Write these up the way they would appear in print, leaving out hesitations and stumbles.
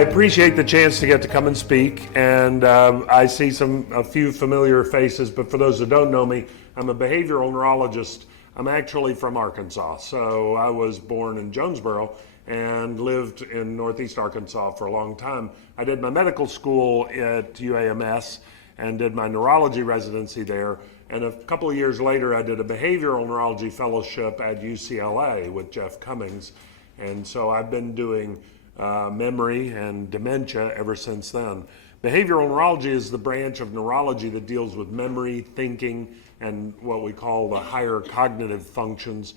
appreciate the chance to get to come and speak, and I see a few familiar faces, but for those that don't know me, I'm a behavioral neurologist. I'm actually from Arkansas, so I was born in Jonesboro and lived in Northeast Arkansas for a long time. I did my medical school at UAMS and did my neurology residency there, and a couple of years later I did a behavioral neurology fellowship at UCLA with Jeff Cummings, and so I've been doing memory and dementia ever since then. Behavioral neurology is the branch of neurology that deals with memory, thinking, and what we call the higher cognitive functions.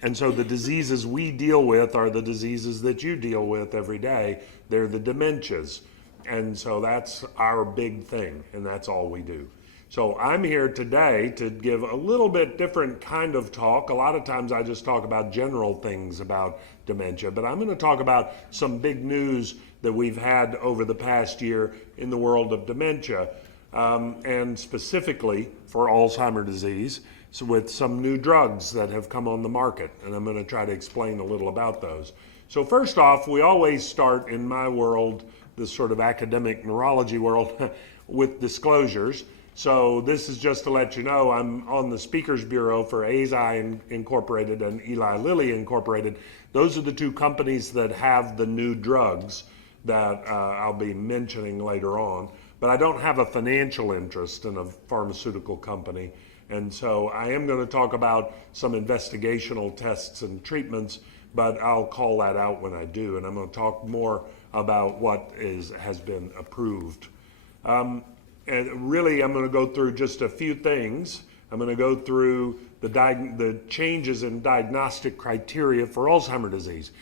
And so the diseases we deal with are the diseases that you deal with every day. They're the dementias. And so that's our big thing, and that's all we do. So I'm here today to give a little bit different kind of talk. A lot of times I just talk about general things about dementia, but I'm going to talk about some big news that we've had over the past year in the world of dementia, and specifically for Alzheimer's disease, so with some new drugs that have come on the market, and I'm going to try to explain a little about those. So first off, we always start in my world, this sort of academic neurology world, with disclosures. So this is just to let you know I'm on the Speakers Bureau for ASI Incorporated and Eli Lilly Incorporated. Those are the two companies that have the new drugs that I'll be mentioning later on. But I don't have a financial interest in a pharmaceutical company. And so I am going to talk about some investigational tests and treatments, but I'll call that out when I do. And I'm going to talk more about what has been approved. And really, I'm going to go through just a few things. I'm going to go through the changes in diagnostic criteria for Alzheimer's disease.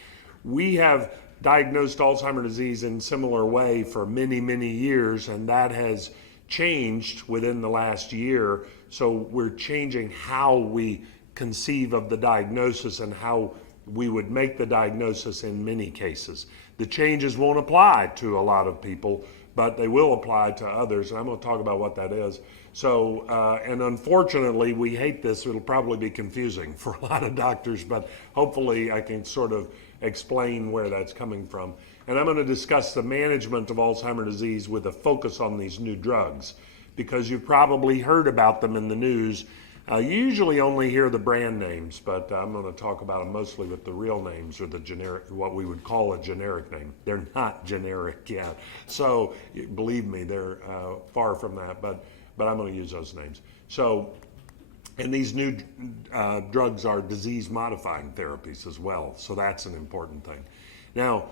We have diagnosed Alzheimer's disease in similar way for many, many years, and that has changed within the last year. So we're changing how we conceive of the diagnosis and how we would make the diagnosis in many cases. The changes won't apply to a lot of people, but they will apply to others, and I'm going to talk about what that is. So, and unfortunately, we hate this. It'll probably be confusing for a lot of doctors, but hopefully I can sort of explain where that's coming from. And I'm going to discuss the management of Alzheimer's disease with a focus on these new drugs, because you've probably heard about them in the news. You usually only hear the brand names, but I'm going to talk about them mostly with the real names, or the generic, what we would call a generic name. They're not generic yet, so believe me, they're far from that, but I'm going to use those names. So, and these new drugs are disease-modifying therapies as well, so that's an important thing. Now,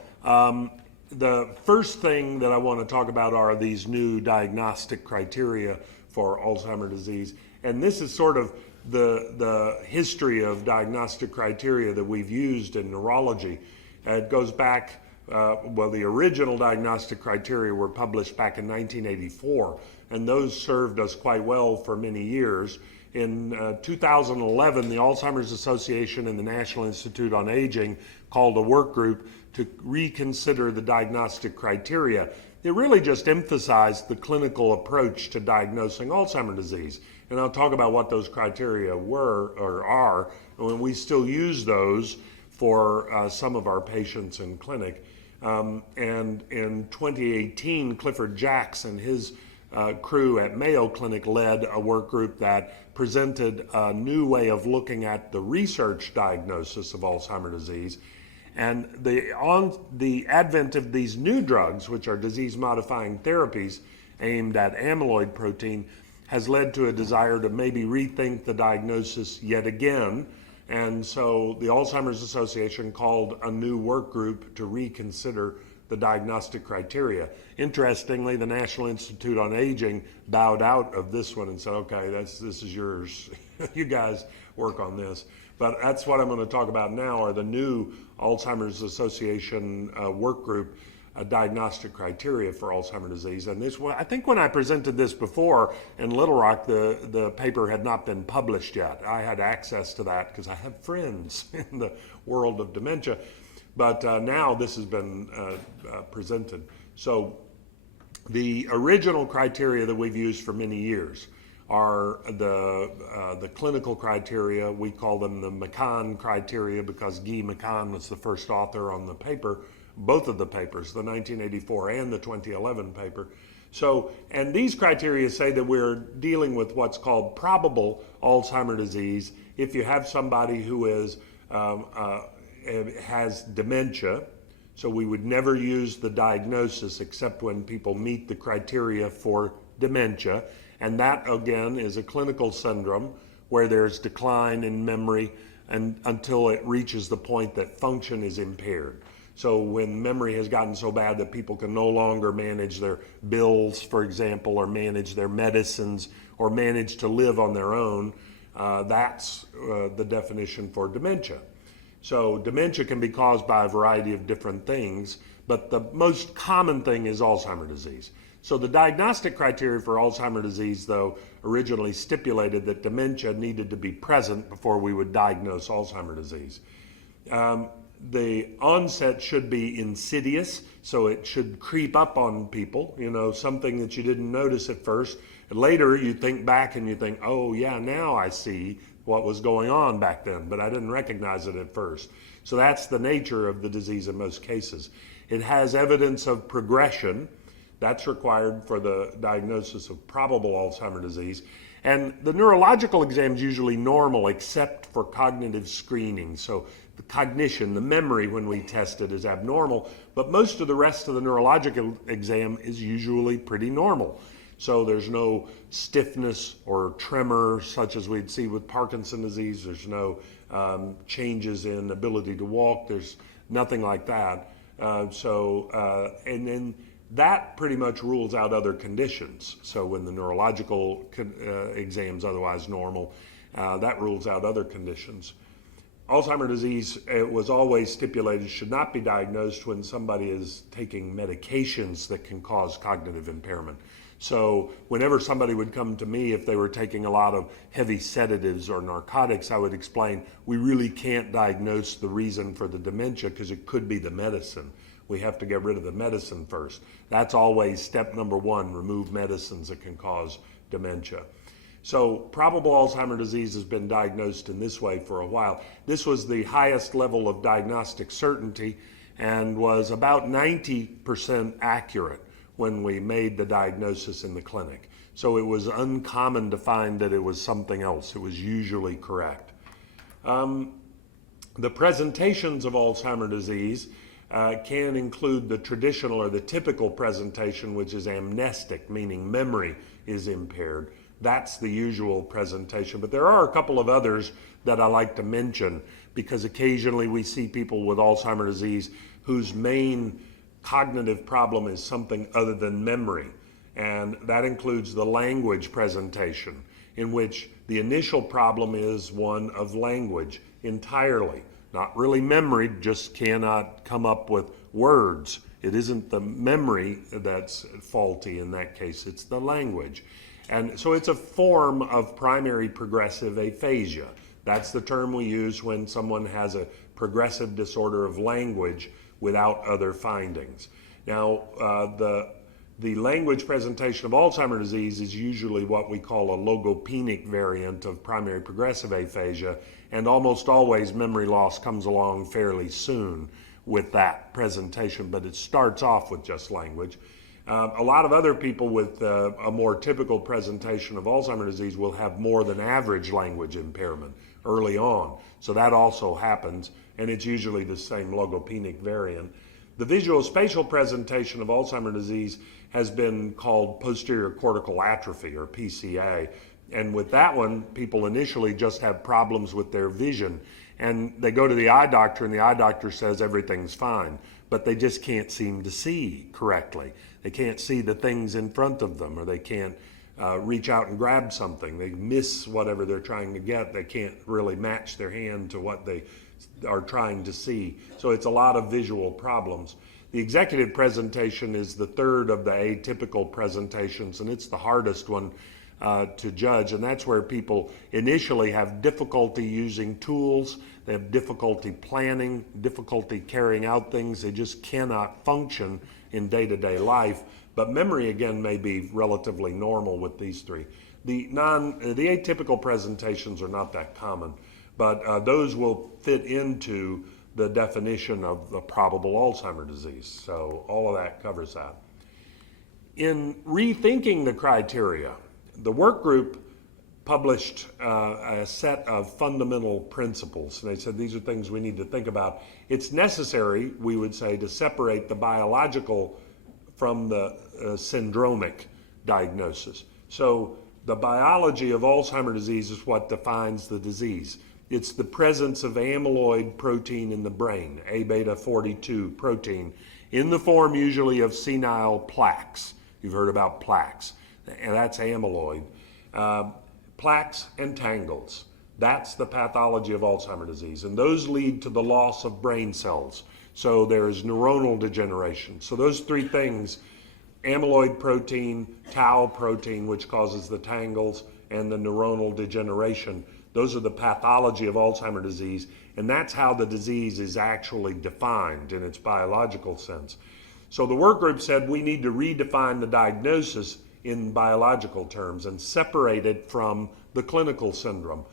the first thing that I want to talk about are these new diagnostic criteria for Alzheimer's disease. And this is sort of the history of diagnostic criteria that we've used in neurology. It goes back, the original diagnostic criteria were published back in 1984, and those served us quite well for many years. In 2011, the Alzheimer's Association and the National Institute on Aging called a work group to reconsider the diagnostic criteria. It really just emphasized the clinical approach to diagnosing Alzheimer's disease. And I'll talk about what those criteria were or are, and we still use those for some of our patients in clinic. And in 2018, Clifford Jacks and his crew at Mayo Clinic led a work group that presented a new way of looking at the research diagnosis of Alzheimer's disease. And the advent of these new drugs, which are disease-modifying therapies aimed at amyloid protein, has led to a desire to maybe rethink the diagnosis yet again. And so the Alzheimer's Association called a new work group to reconsider the diagnostic criteria. Interestingly, the National Institute on Aging bowed out of this one and said, okay, this is yours. You guys work on this. But that's what I'm going to talk about now, are the new Alzheimer's Association work group diagnostic criteria for Alzheimer's disease. And this, I think when I presented this before in Little Rock, the paper had not been published yet. I had access to that because I have friends in the world of dementia. But now this has been presented. So the original criteria that we've used for many years are the clinical criteria. We call them the McCann criteria because Guy McCann was the first author on the paper both of the papers, the 1984 and the 2011 paper. So, and these criteria say that we're dealing with what's called probable Alzheimer's disease if you have somebody who has dementia. So we would never use the diagnosis except when people meet the criteria for dementia. And that, again, is a clinical syndrome where there's decline in memory until it reaches the point that function is impaired. So when memory has gotten so bad that people can no longer manage their bills, for example, or manage their medicines, or manage to live on their own, that's the definition for dementia. So dementia can be caused by a variety of different things, but the most common thing is Alzheimer's disease. So the diagnostic criteria for Alzheimer's disease, though, originally stipulated that dementia needed to be present before we would diagnose Alzheimer's disease. The onset should be insidious, so it should creep up on people, something that you didn't notice at first. And later you think back and you think, oh yeah, now I see what was going on back then, but I didn't recognize it at first. So that's the nature of the disease in most cases. It has evidence of progression. That's required for the diagnosis of probable Alzheimer's disease. And the neurological exam is usually normal except for cognitive screening. So the cognition, the memory when we test it is abnormal, but most of the rest of the neurological exam is usually pretty normal. So there's no stiffness or tremor such as we'd see with Parkinson's disease. There's no changes in ability to walk. There's nothing like that. And then that pretty much rules out other conditions. So when the neurological exam's otherwise normal, that rules out other conditions. Alzheimer's disease, it was always stipulated, should not be diagnosed when somebody is taking medications that can cause cognitive impairment. So whenever somebody would come to me if they were taking a lot of heavy sedatives or narcotics, I would explain, we really can't diagnose the reason for the dementia because it could be the medicine. We have to get rid of the medicine first. That's always step number one, remove medicines that can cause dementia. So probable Alzheimer's disease has been diagnosed in this way for a while. This was the highest level of diagnostic certainty and was about 90% accurate when we made the diagnosis in the clinic. So it was uncommon to find that it was something else. It was usually correct. The presentations of Alzheimer's disease can include the traditional or the typical presentation, which is amnestic, meaning memory is impaired. That's the usual presentation, but there are a couple of others that I like to mention because occasionally we see people with Alzheimer's disease whose main cognitive problem is something other than memory, and that includes the language presentation, in which the initial problem is one of language entirely. Not really memory, just cannot come up with words. It isn't the memory that's faulty in that case, it's the language. And so it's a form of primary progressive aphasia. That's the term we use when someone has a progressive disorder of language without other findings. Now, the language presentation of Alzheimer's disease is usually what we call a logopenic variant of primary progressive aphasia, and almost always memory loss comes along fairly soon with that presentation, but it starts off with just language. A lot of other people with a more typical presentation of Alzheimer's disease will have more than average language impairment early on. So that also happens, and it's usually the same logopenic variant. The visual spatial presentation of Alzheimer's disease has been called posterior cortical atrophy, or PCA. And with that one, people initially just have problems with their vision. And they go to the eye doctor, and the eye doctor says everything's fine, but they just can't seem to see correctly. They can't see the things in front of them, or they can't reach out and grab something. They miss whatever they're trying to get. They can't really match their hand to what they are trying to see. So it's a lot of visual problems. The executive presentation is the third of the atypical presentations, and it's the hardest one to judge, and that's where people initially have difficulty using tools, they have difficulty planning, difficulty carrying out things, they just cannot function in day-to-day life, but memory again may be relatively normal with these three. The atypical presentations are not that common, but those will fit into the definition of the probable Alzheimer's disease. So all of that covers that. In rethinking the criteria, the work group published a set of fundamental principles. And they said these are things we need to think about. It's necessary, we would say, to separate the biological from the syndromic diagnosis. So the biology of Alzheimer's disease is what defines the disease. It's the presence of amyloid protein in the brain, A beta 42 protein, in the form usually of senile plaques. You've heard about plaques, and that's amyloid. Plaques and tangles, that's the pathology of Alzheimer's disease, and those lead to the loss of brain cells. So there's neuronal degeneration. So those three things, amyloid protein, tau protein, which causes the tangles, and the neuronal degeneration, those are the pathology of Alzheimer's disease, and that's how the disease is actually defined in its biological sense. So the work group said we need to redefine the diagnosis in biological terms and separate it from the clinical syndrome.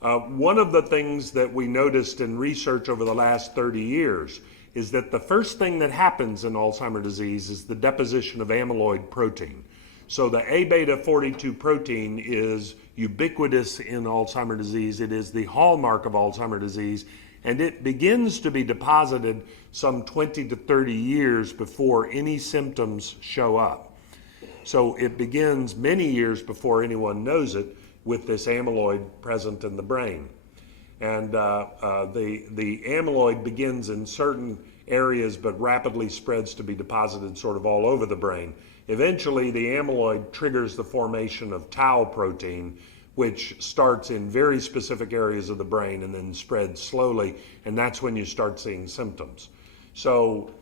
One of the things that we noticed in research over the last 30 years is that the first thing that happens in Alzheimer's disease is the deposition of amyloid protein. So the A beta 42 protein is ubiquitous in Alzheimer's disease. It is the hallmark of Alzheimer's disease, and it begins to be deposited some 20 to 30 years before any symptoms show up. So it begins many years before anyone knows it with this amyloid present in the brain. And the amyloid begins in certain areas but rapidly spreads to be deposited sort of all over the brain. Eventually, the amyloid triggers the formation of tau protein, which starts in very specific areas of the brain and then spreads slowly, and that's when you start seeing symptoms. So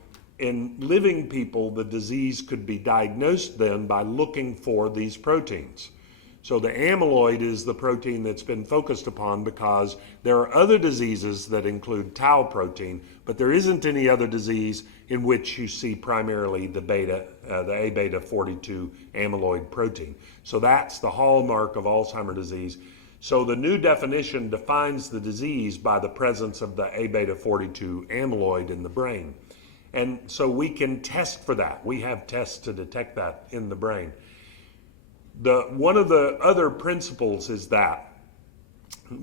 in living people, the disease could be diagnosed then by looking for these proteins. So the amyloid is the protein that's been focused upon because there are other diseases that include tau protein, but there isn't any other disease in which you see primarily the A beta 42 amyloid protein. So that's the hallmark of Alzheimer's disease. So the new definition defines the disease by the presence of the A beta 42 amyloid in the brain. And so we can test for that. We have tests to detect that in the brain. One of the other principles is that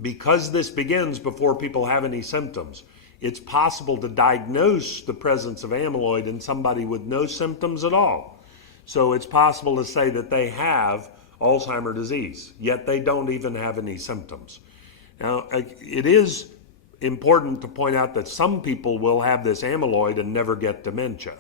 because this begins before people have any symptoms, it's possible to diagnose the presence of amyloid in somebody with no symptoms at all. So it's possible to say that they have Alzheimer's disease, yet they don't even have any symptoms. Now, it is important to point out that some people will have this amyloid and never get dementia.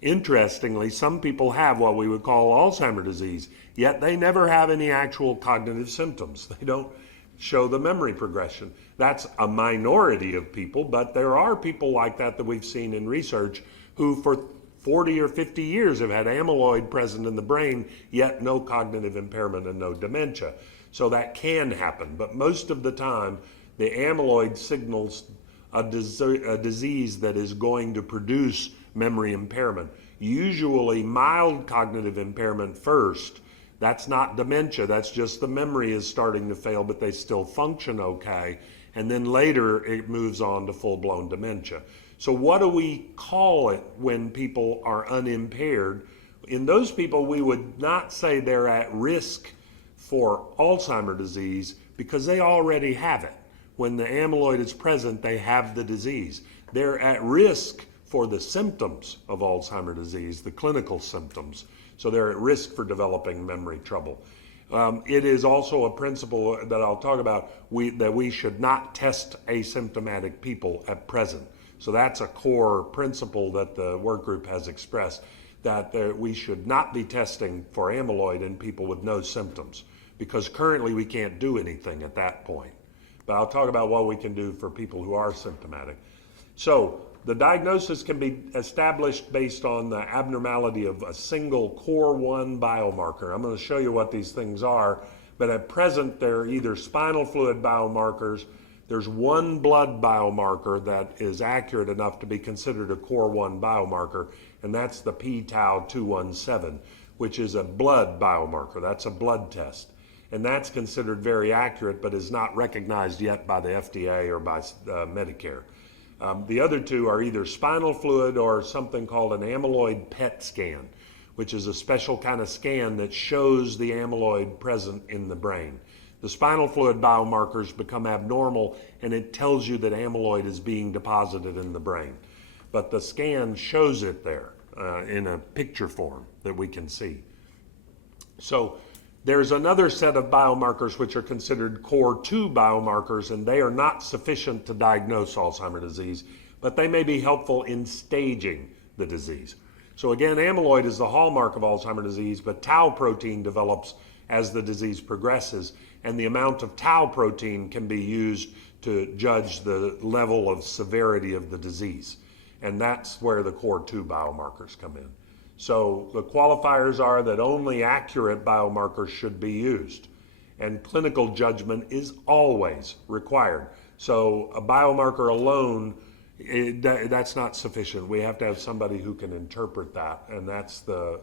Interestingly, some people have what we would call Alzheimer's disease, yet they never have any actual cognitive symptoms. They don't show the memory progression. That's a minority of people, but there are people like that we've seen in research who for 40 or 50 years have had amyloid present in the brain, yet no cognitive impairment and no dementia. So that can happen, but most of the time, the amyloid signals a disease that is going to produce memory impairment. Usually mild cognitive impairment first. That's not dementia, that's just the memory is starting to fail, but they still function okay. And then later it moves on to full-blown dementia. So what do we call it when people are unimpaired? In those people, we would not say they're at risk for Alzheimer's disease because they already have it. When the amyloid is present, they have the disease. They're at risk for the symptoms of Alzheimer's disease, the clinical symptoms. So they're at risk for developing memory trouble. It is also a principle that I'll talk about, that we should not test asymptomatic people at present. So that's a core principle that the work group has expressed, that we should not be testing for amyloid in people with no symptoms, because currently we can't do anything at that point. But I'll talk about what we can do for people who are symptomatic. So the diagnosis can be established based on the abnormality of a single core 1 biomarker. I'm going to show you what these things are, but at present they're either spinal fluid biomarkers. There's one blood biomarker that is accurate enough to be considered a core 1 biomarker, and that's the p-tau 217, which is a blood biomarker. That's a blood test. And that's considered very accurate, but is not recognized yet by the FDA or by Medicare. The other two are either spinal fluid or something called an amyloid PET scan, which is a special kind of scan that shows the amyloid present in the brain. The spinal fluid biomarkers become abnormal and it tells you that amyloid is being deposited in the brain. But the scan shows it there in a picture form that we can see. So there's another set of biomarkers which are considered core 2 biomarkers, and they are not sufficient to diagnose Alzheimer's disease, but they may be helpful in staging the disease. So again, amyloid is the hallmark of Alzheimer's disease, but tau protein develops as the disease progresses, and the amount of tau protein can be used to judge the level of severity of the disease. And that's where the core 2 biomarkers come in. So the qualifiers are that only accurate biomarkers should be used, and clinical judgment is always required. So a biomarker alone, that's not sufficient. We have to have somebody who can interpret that, and that's the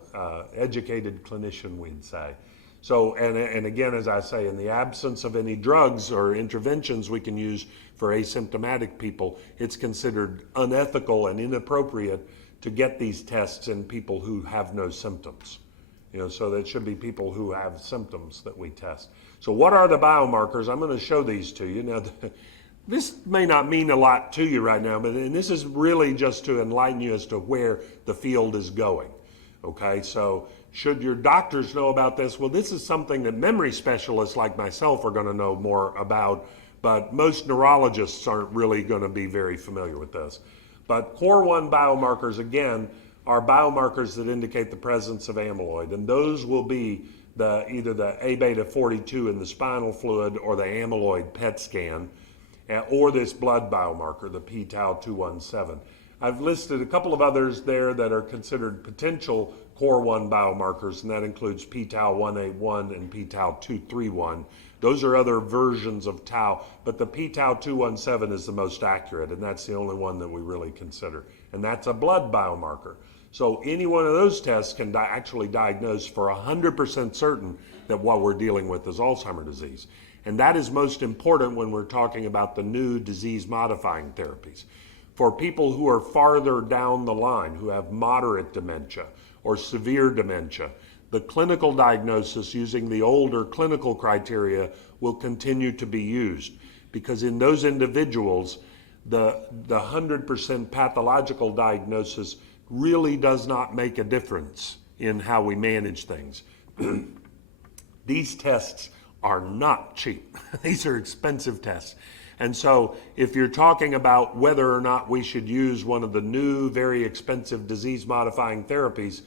educated clinician, we'd say. So, and again, as I say, in the absence of any drugs or interventions we can use for asymptomatic people, it's considered unethical and inappropriate to get these tests in people who have no symptoms. So that should be people who have symptoms that we test. So what are the biomarkers? I'm going to show these to you. Now, this may not mean a lot to you right now, and this is really just to enlighten you as to where the field is going. Okay, so should your doctors know about this? Well, this is something that memory specialists like myself are going to know more about, but most neurologists aren't really going to be very familiar with this. But core 1 biomarkers, again, are biomarkers that indicate the presence of amyloid, and those will be either the A beta 42 in the spinal fluid or the amyloid PET scan, or this blood biomarker, the p-tau 217. I've listed a couple of others there that are considered potential core 1 biomarkers, and that includes p-tau 181 and p-tau 231. Those are other versions of tau, but the p-tau 217 is the most accurate, and that's the only one that we really consider. And that's a blood biomarker. So any one of those tests can actually diagnose for 100% certain that what we're dealing with is Alzheimer's disease. And that is most important when we're talking about the new disease-modifying therapies. For people who are farther down the line, who have moderate dementia or severe dementia, the clinical diagnosis using the older clinical criteria will continue to be used, because in those individuals, the 100% pathological diagnosis really does not make a difference in how we manage things. These tests are not cheap. These are expensive tests. And so if you're talking about whether or not we should use one of the new, very expensive disease-modifying therapies,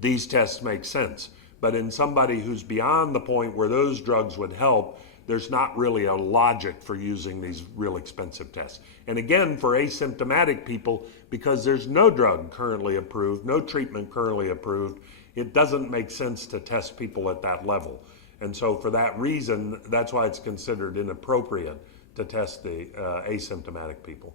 these tests make sense. But in somebody who's beyond the point where those drugs would help, there's not really a logic for using these real expensive tests. And again, for asymptomatic people, because there's no drug currently approved, no treatment currently approved, it doesn't make sense to test people at that level. And so for that reason, that's why it's considered inappropriate to test the asymptomatic people.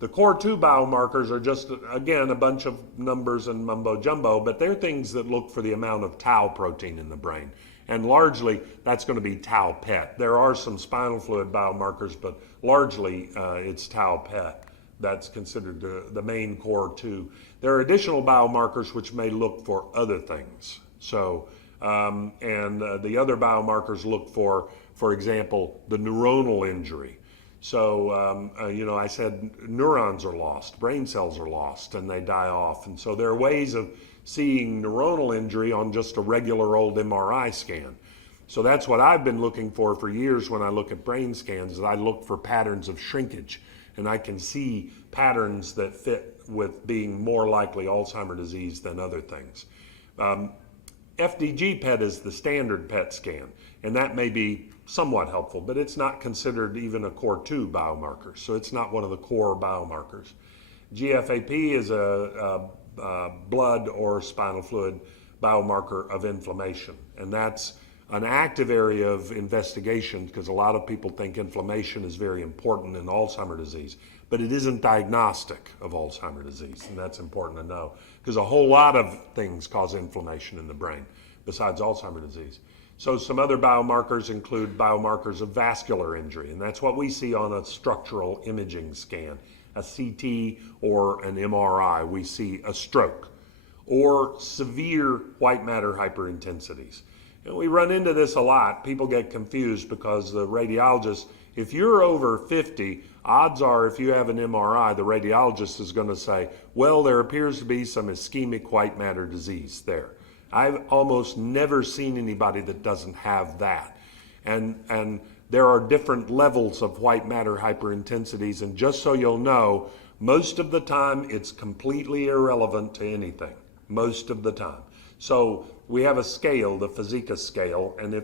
The core 2 biomarkers are just, again, a bunch of numbers and mumbo jumbo, but they're things that look for the amount of tau protein in the brain. And largely, that's going to be tau PET. There are some spinal fluid biomarkers, but largely it's tau PET. That's considered the main core 2. There are additional biomarkers which may look for other things. So, the other biomarkers look for example, the neuronal injury. So, I said neurons are lost, brain cells are lost, and they die off. And so there are ways of seeing neuronal injury on just a regular old MRI scan. So that's what I've been looking for years when I look at brain scans, is I look for patterns of shrinkage. And I can see patterns that fit with being more likely Alzheimer's disease than other things. FDG PET is the standard PET scan, and that may be somewhat helpful, but it's not considered even a core 2 biomarker, so it's not one of the core biomarkers. GFAP is a blood or spinal fluid biomarker of inflammation, and that's an active area of investigation because a lot of people think inflammation is very important in Alzheimer's disease, but it isn't diagnostic of Alzheimer's disease, and that's important to know because a whole lot of things cause inflammation in the brain besides Alzheimer's disease. So some other biomarkers include biomarkers of vascular injury, and that's what we see on a structural imaging scan. a CT or an MRI, we see a stroke or severe white matter hyperintensities. And we run into this a lot. People get confused because the radiologist, if you're over 50, odds are if you have an MRI, the radiologist is going to say, well, there appears to be some ischemic white matter disease there. I've almost never seen anybody that doesn't have that. And there are different levels of white matter hyperintensities, and just so you'll know, most of the time it's completely irrelevant to anything, most of the time. So we have a scale, the Physika scale, and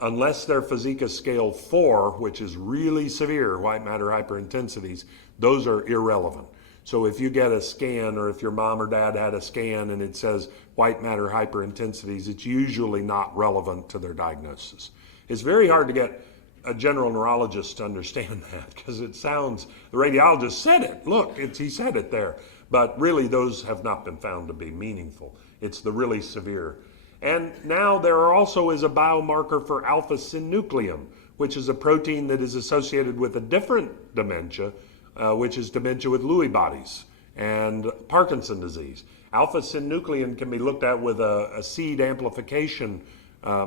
unless they're Physika scale 4, which is really severe white matter hyperintensities, those are irrelevant. So if you get a scan, or if your mom or dad had a scan and it says white matter hyperintensities, it's usually not relevant to their diagnosis. It's very hard to get a general neurologist to understand that, because it sounds, the radiologist said it, look, he said it there. But really those have not been found to be meaningful. It's the really severe. And now there also is a biomarker for alpha-synuclein, which is a protein that is associated with a different dementia, which is dementia with Lewy bodies and Parkinson's disease. Alpha-synuclein can be looked at with a seed amplification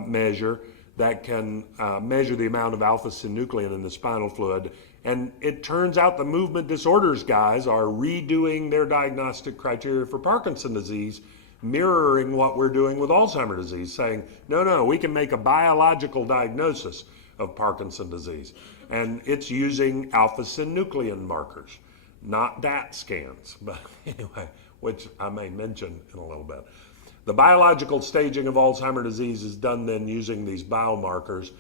measure that can measure the amount of alpha-synuclein in the spinal fluid. And it turns out the movement disorders guys are redoing their diagnostic criteria for Parkinson's disease, mirroring what we're doing with Alzheimer's disease, saying, no, we can make a biological diagnosis of Parkinson's disease. And it's using alpha-synuclein markers, not DAT scans, but anyway, which I may mention in a little bit. The biological staging of Alzheimer's disease is done then using these biomarkers.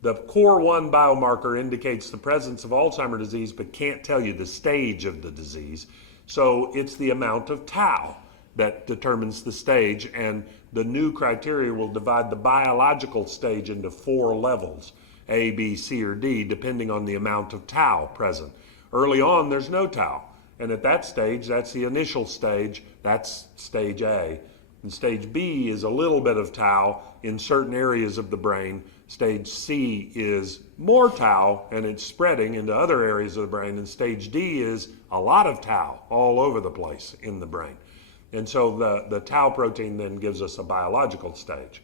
The core1 biomarker indicates the presence of Alzheimer's disease but can't tell you the stage of the disease. So it's the amount of tau that determines the stage, and the new criteria will divide the biological stage into 4 levels, A, B, C, or D, depending on the amount of tau present. Early on, there's no tau, and at that stage, that's the initial stage, that's stage A. And stage B is a little bit of tau in certain areas of the brain. Stage C is more tau, and it's spreading into other areas of the brain. And stage D is a lot of tau all over the place in the brain. And so the tau protein then gives us a biological stage.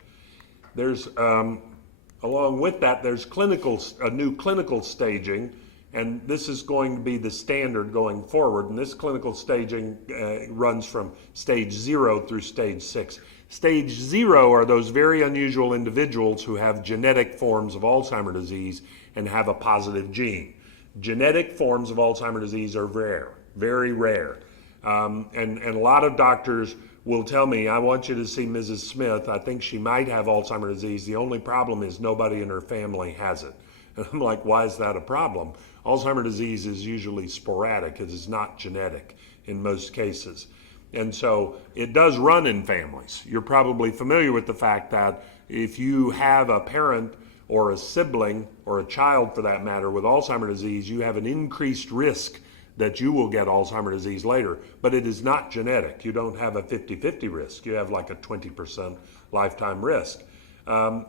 There's, along with that, there's a new clinical staging, and this is going to be the standard going forward. And this clinical staging runs from stage 0 through stage 6. Stage 0 are those very unusual individuals who have genetic forms of Alzheimer's disease and have a positive gene. Genetic forms of Alzheimer's disease are rare, very rare. And a lot of doctors will tell me, I want you to see Mrs. Smith. I think she might have Alzheimer's disease. The only problem is nobody in her family has it. And I'm like, why is that a problem? Alzheimer's disease is usually sporadic. It is not genetic in most cases. And so it does run in families. You're probably familiar with the fact that if you have a parent or a sibling or a child for that matter with Alzheimer's disease, you have an increased risk that you will get Alzheimer's disease later, but it is not genetic. You don't have a 50-50 risk. You have like a 20% lifetime risk. So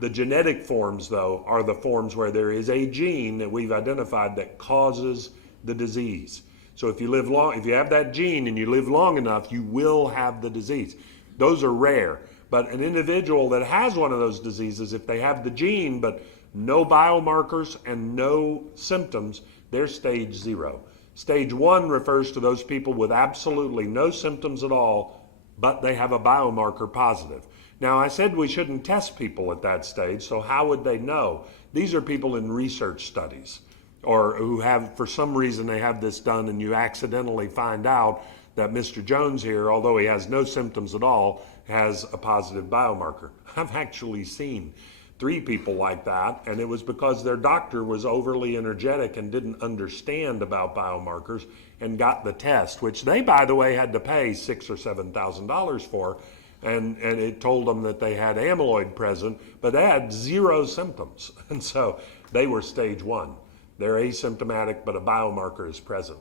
the genetic forms, though, are the forms where there is a gene that we've identified that causes the disease. So if you have that gene and you live long enough, you will have the disease. Those are rare. But an individual that has one of those diseases, if they have the gene but no biomarkers and no symptoms, they're stage 0. Stage 1 refers to those people with absolutely no symptoms at all, but they have a biomarker positive. Now, I said we shouldn't test people at that stage, so how would they know? These are people in research studies, or who have, for some reason, they have this done and you accidentally find out that Mr. Jones here, although he has no symptoms at all, has a positive biomarker. I've actually seen 3 people like that, and it was because their doctor was overly energetic and didn't understand about biomarkers and got the test, which they, by the way, had to pay $6,000 or $7,000 for, and it told them that they had amyloid present, but they had 0 symptoms, and so they were stage 1. They're asymptomatic, but a biomarker is present.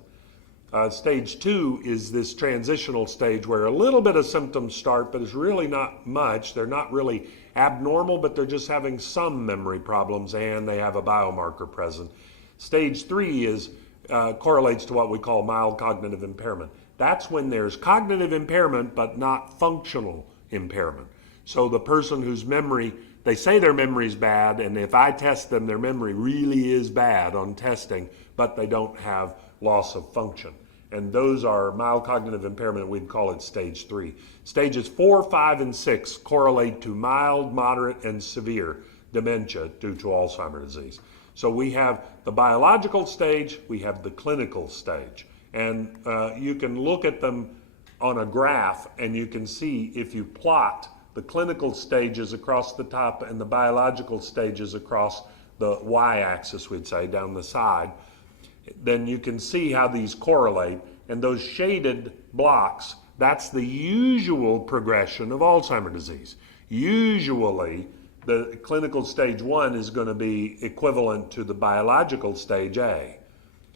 Stage 2 is this transitional stage where a little bit of symptoms start, but it's really not much. They're not really abnormal, but they're just having some memory problems and they have a biomarker present. Stage 3 is correlates to what we call mild cognitive impairment. That's when there's cognitive impairment but not functional impairment. So the person whose memory, they say their memory is bad, and if I test them, their memory really is bad on testing, but they don't have loss of function. And those are mild cognitive impairment. We'd call it stage 3. Stages 4, 5, and 6 correlate to mild, moderate, and severe dementia due to Alzheimer's disease. So we have the biological stage, we have the clinical stage. And you can look at them on a graph, and you can see if you plot the clinical stages across the top and the biological stages across the y-axis, we'd say, down the side, then you can see how these correlate. And those shaded blocks, that's the usual progression of Alzheimer's disease. Usually, the clinical stage 1 is going to be equivalent to the biological stage A.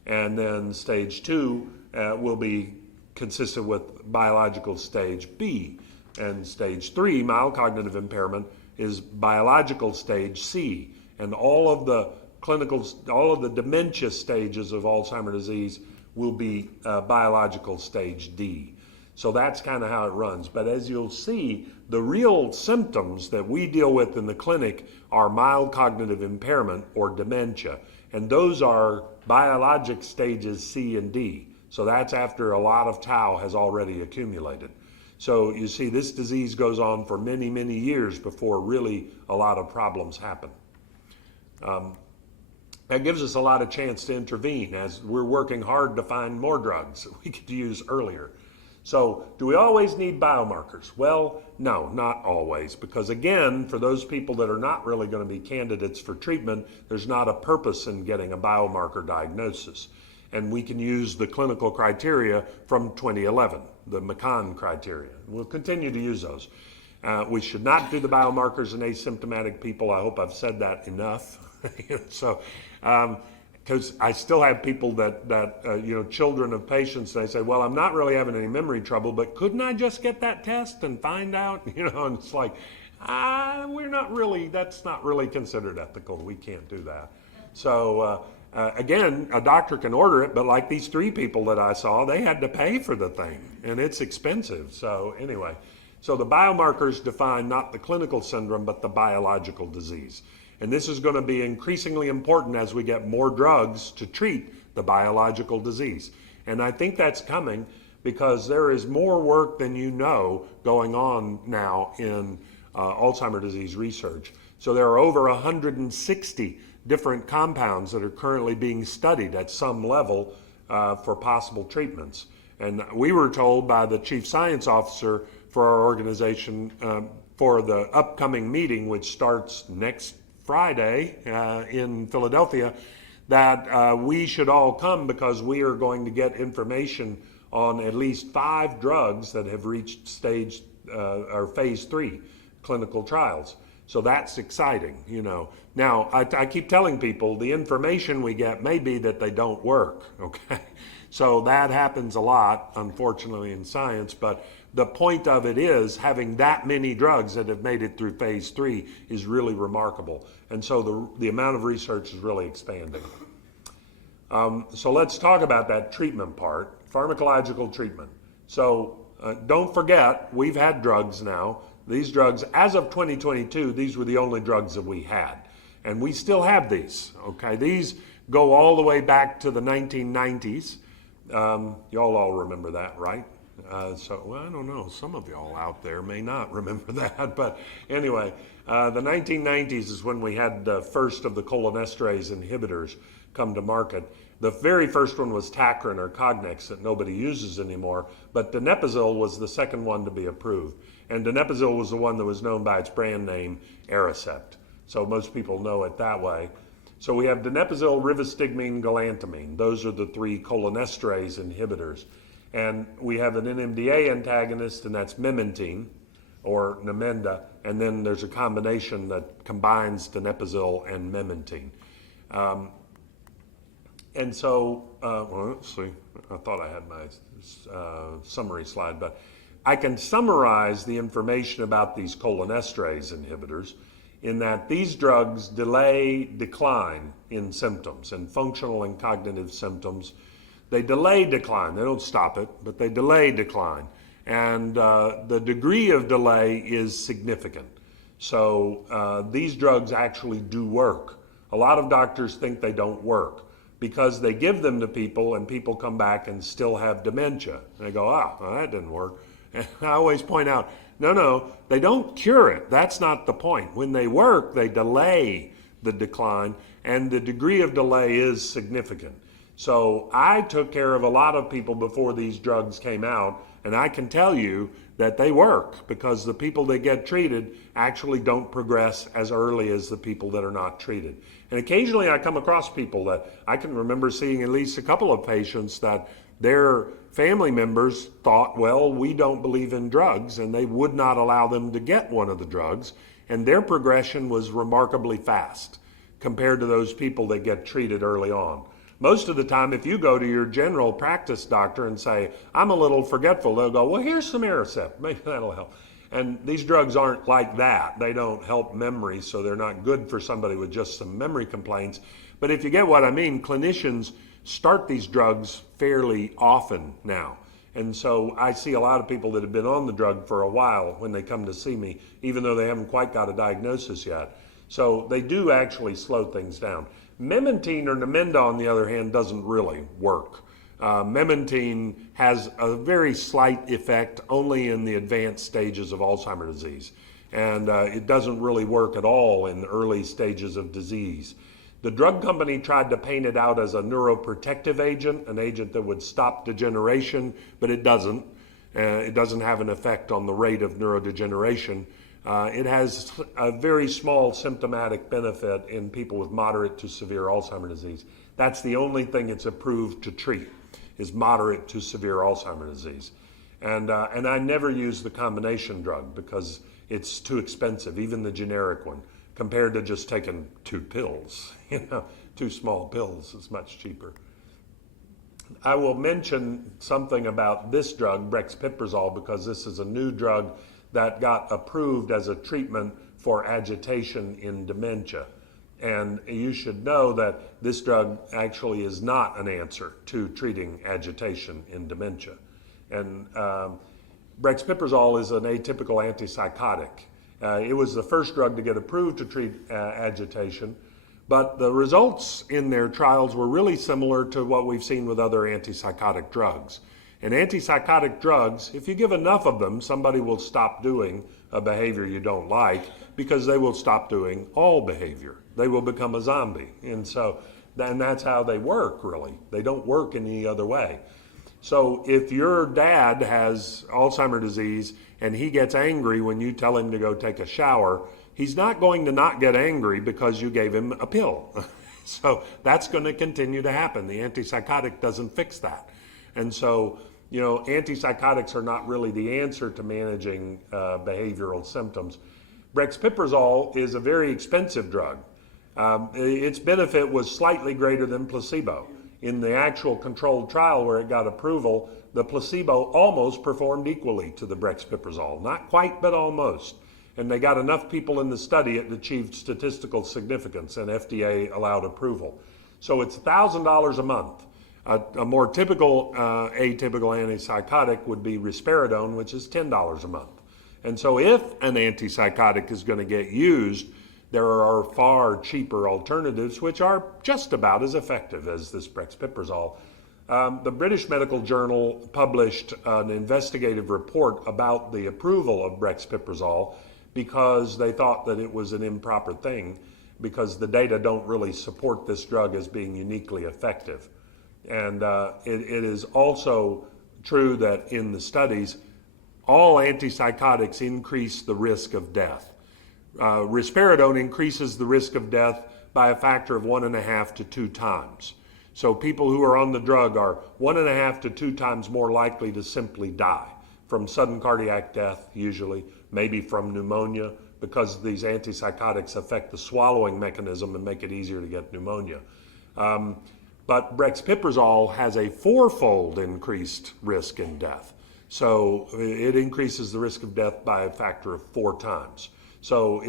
And then stage 2 will be consistent with biological stage B. And stage 3, mild cognitive impairment, is biological stage C. And all of the dementia stages of Alzheimer's disease will be biological stage D. So that's kind of how it runs. But as you'll see, the real symptoms that we deal with in the clinic are mild cognitive impairment or dementia. And those are biologic stages C and D. So that's after a lot of tau has already accumulated. So you see, this disease goes on for many, many years before really a lot of problems happen. That gives us a lot of chance to intervene as we're working hard to find more drugs that we could use earlier. So do we always need biomarkers? Well, no, not always, because again, for those people that are not really going to be candidates for treatment, there's not a purpose in getting a biomarker diagnosis. And we can use the clinical criteria from 2011, the McCann criteria. We'll continue to use those. We should not do the biomarkers in asymptomatic people. I hope I've said that enough. So, because I still have people that children of patients, they say, well, I'm not really having any memory trouble, but couldn't I just get that test and find out? And it's like, that's not really considered ethical. We can't do that. So, again, a doctor can order it, but like these 3 people that I saw, they had to pay for the thing, and it's expensive. So anyway, so the biomarkers define not the clinical syndrome, but the biological disease. And this is going to be increasingly important as we get more drugs to treat the biological disease. And I think that's coming because there is more work than you know going on now in Alzheimer's disease research. So there are over 160 different compounds that are currently being studied at some level for possible treatments. And we were told by the chief science officer for our organization for the upcoming meeting, which starts next Friday in Philadelphia, that we should all come because we are going to get information on at least 5 drugs that have reached stage or phase 3 clinical trials. So that's exciting, Now, I keep telling people the information we get may be that they don't work, okay? So that happens a lot, unfortunately, in science, but the point of it is having that many drugs that have made it through phase 3 is really remarkable. And so the amount of research is really expanding. So let's talk about that treatment part, pharmacological treatment. So don't forget, we've had drugs now. These drugs, as of 2022, these were the only drugs that we had. And we still have these, okay? These go all the way back to the 1990s. Y'all all remember that, right? Well, I don't know. Some of y'all out there may not remember that. But anyway, the 1990s is when we had the first of the cholinesterase inhibitors come to market. The very first one was Tacrin or Cognex that nobody uses anymore, but donepezil was the second one to be approved. And donepezil was the one that was known by its brand name, Aricept. So most people know it that way. So we have donepezil, rivastigmine, galantamine. Those are the 3 cholinesterase inhibitors. And we have an NMDA antagonist, and that's memantine, or Namenda. And then there's a combination that combines donepezil and memantine. And so, well, let's see, I thought I had my summary slide, but I can summarize the information about these cholinesterase inhibitors in that these drugs delay decline in symptoms, in functional and cognitive symptoms. They delay decline. They don't stop it, but they delay decline. And the degree of delay is significant. So these drugs actually do work. A lot of doctors think they don't work because they give them to people and people come back and still have dementia. And they go, well, that didn't work. And I always point out, no, they don't cure it. That's not the point. When they work, they delay the decline, and the degree of delay is significant. So I took care of a lot of people before these drugs came out, and I can tell you that they work because the people that get treated actually don't progress as early as the people that are not treated. And occasionally I come across people that I can remember seeing at least a couple of patients that their family members thought, well, we don't believe in drugs, and they would not allow them to get one of the drugs, and their progression was remarkably fast compared to those people that get treated early on. Most of the time, if you go to your general practice doctor and say, I'm a little forgetful, they'll go, well, here's some Aricept, maybe that'll help. And these drugs aren't like that. They don't help memory, so they're not good for somebody with just some memory complaints. But if you get what I mean, clinicians start these drugs fairly often now. And so I see a lot of people that have been on the drug for a while when they come to see me, even though they haven't quite got a diagnosis yet. So they do actually slow things down. Memantine or Namenda, on the other hand, doesn't really work. Memantine has a very slight effect only in the advanced stages of Alzheimer's disease. And it doesn't really work at all in the early stages of disease. The drug company tried to paint it out as a neuroprotective agent, an agent that would stop degeneration, but it doesn't. It doesn't have an effect on the rate of neurodegeneration. It has a very small symptomatic benefit in people with moderate to severe Alzheimer's disease. That's the only thing it's approved to treat, is moderate to severe Alzheimer's disease. And I never use the combination drug because it's too expensive, even the generic one, compared to just taking 2 pills. 2 small pills is much cheaper. I will mention something about this drug, brexpiprazole, because this is a new drug that got approved as a treatment for agitation in dementia. And you should know that this drug actually is not an answer to treating agitation in dementia. And brexpiprazole is an atypical antipsychotic. It was the first drug to get approved to treat agitation, but the results in their trials were really similar to what we've seen with other antipsychotic drugs. And antipsychotic drugs, if you give enough of them, somebody will stop doing a behavior you don't like because they will stop doing all behavior. They will become a zombie. And that's how they work, really. They don't work any other way. So if your dad has Alzheimer's disease and he gets angry when you tell him to go take a shower, he's not going to not get angry because you gave him a pill. So that's going to continue to happen. The antipsychotic doesn't fix that. And so, antipsychotics are not really the answer to managing behavioral symptoms. Brexpiprazole is a very expensive drug. Its benefit was slightly greater than placebo. In the actual controlled trial where it got approval, the placebo almost performed equally to the brexpiprazole. Not quite, but almost. And they got enough people in the study, it achieved statistical significance, and FDA allowed approval. So it's $1,000 a month. A more typical atypical antipsychotic would be risperidone, which is $10 a month. And so if an antipsychotic is going to get used, there are far cheaper alternatives which are just about as effective as this brexpiprazole. The British Medical Journal published an investigative report about the approval of brexpiprazole because they thought that it was an improper thing because the data don't really support this drug as being uniquely effective. And it is also true that in the studies, all antipsychotics increase the risk of death. Risperidone increases the risk of death by a factor of 1.5 to 2 times. So people who are on the drug are 1.5 to 2 times more likely to simply die from sudden cardiac death, usually, maybe from pneumonia, because these antipsychotics affect the swallowing mechanism and make it easier to get pneumonia. But brexpiprazole has a 4-fold increased risk in death. So it increases the risk of death by a factor of 4 times. So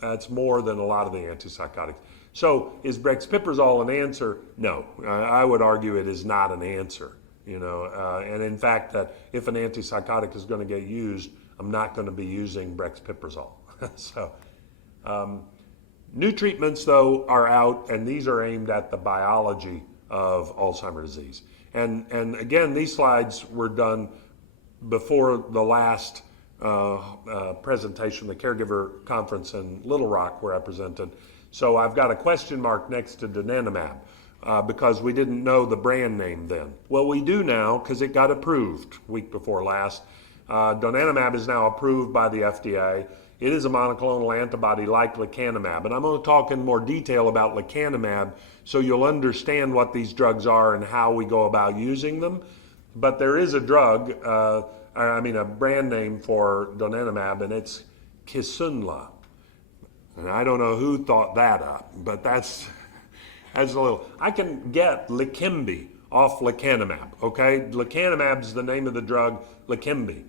that's more than a lot of the antipsychotics. So is brexpiprazole an answer? No, I would argue it is not an answer. And in fact, that if an antipsychotic is going to get used, I'm not going to be using brexpiprazole. So, new treatments though are out, and these are aimed at the biology of Alzheimer's disease. And again, these slides were done before the last presentation, the caregiver conference in Little Rock where I presented. So I've got a question mark next to donanemab because we didn't know the brand name then. Well, we do now because it got approved week before last. Donanemab is now approved by the FDA. It is a monoclonal antibody like lecanemab, and I'm going to talk in more detail about lecanemab so you'll understand what these drugs are and how we go about using them. But there is a drug, a brand name for donanemab, and it's Kisunla. And I don't know who thought that up, but that's a little. I can get Leqembi off lecanemab, okay? Lecanemab's the name of the drug, Leqembi.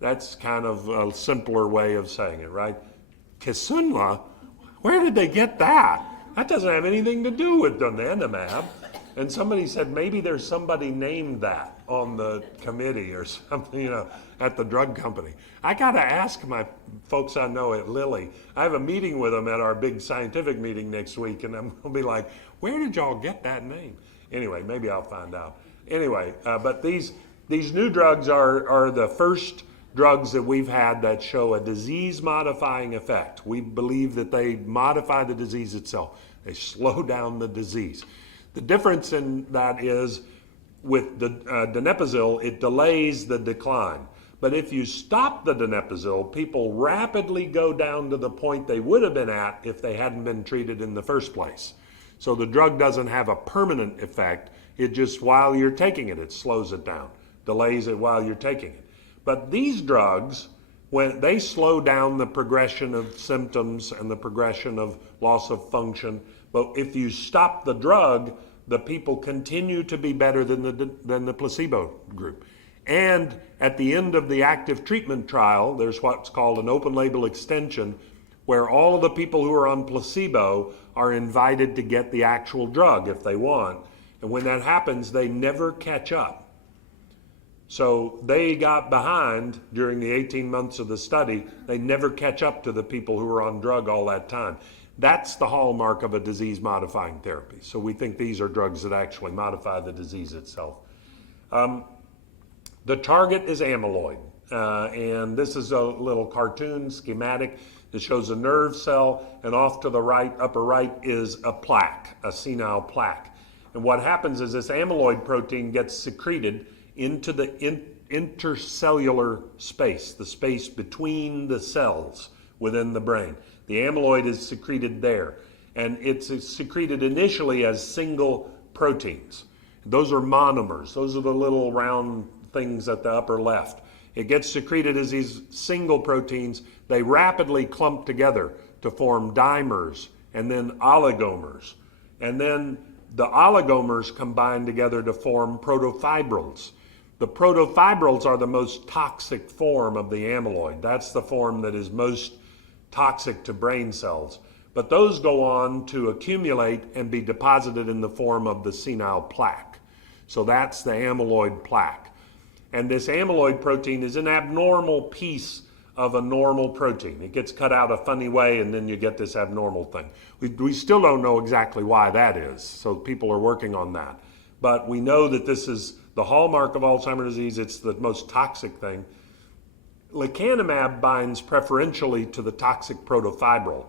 That's kind of a simpler way of saying it, right? Kisunla, where did they get that? That doesn't have anything to do with donanemab. And somebody said maybe there's somebody named that on the committee or something, at the drug company. I got to ask my folks I know at Lilly. I have a meeting with them at our big scientific meeting next week, and I'm going to be like, where did y'all get that name? Anyway, maybe I'll find out. Anyway, but these new drugs are the first drugs that we've had that show a disease-modifying effect. We believe that they modify the disease itself. They slow down the disease. The difference in that is with the donepezil, it delays the decline. But if you stop the donepezil, people rapidly go down to the point they would have been at if they hadn't been treated in the first place. So the drug doesn't have a permanent effect. It just, while you're taking it, it slows it down, delays it while you're taking it. But these drugs, when they slow down the progression of symptoms and the progression of loss of function, but if you stop the drug, the people continue to be better than the placebo group. And at the end of the active treatment trial, there's what's called an open label extension, where all of the people who are on placebo are invited to get the actual drug if they want. And when that happens, they never catch up. So they got behind during the 18 months of the study. They never catch up to the people who were on drug all that time. That's the hallmark of a disease-modifying therapy. So we think these are drugs that actually modify the disease itself. The target is amyloid. And this is a little cartoon schematic that shows a nerve cell, and off to the right, upper right, is a plaque, a senile plaque. And what happens is this amyloid protein gets secreted into the intercellular space, the space between the cells within the brain. The amyloid is secreted there, and it's secreted initially as single proteins. Those are monomers. Those are the little round things at the upper left. It gets secreted as these single proteins. They rapidly clump together to form dimers and then oligomers. And then the oligomers combine together to form protofibrils. The protofibrils are the most toxic form of the amyloid. That's the form that is most toxic to brain cells. But those go on to accumulate and be deposited in the form of the senile plaque. So that's the amyloid plaque. And this amyloid protein is an abnormal piece of a normal protein. It gets cut out a funny way, and then you get this abnormal thing. We still don't know exactly why that is, so people are working on that. But we know that this is the hallmark of Alzheimer's disease. It's the most toxic thing. Lecanemab binds preferentially to the toxic protofibril,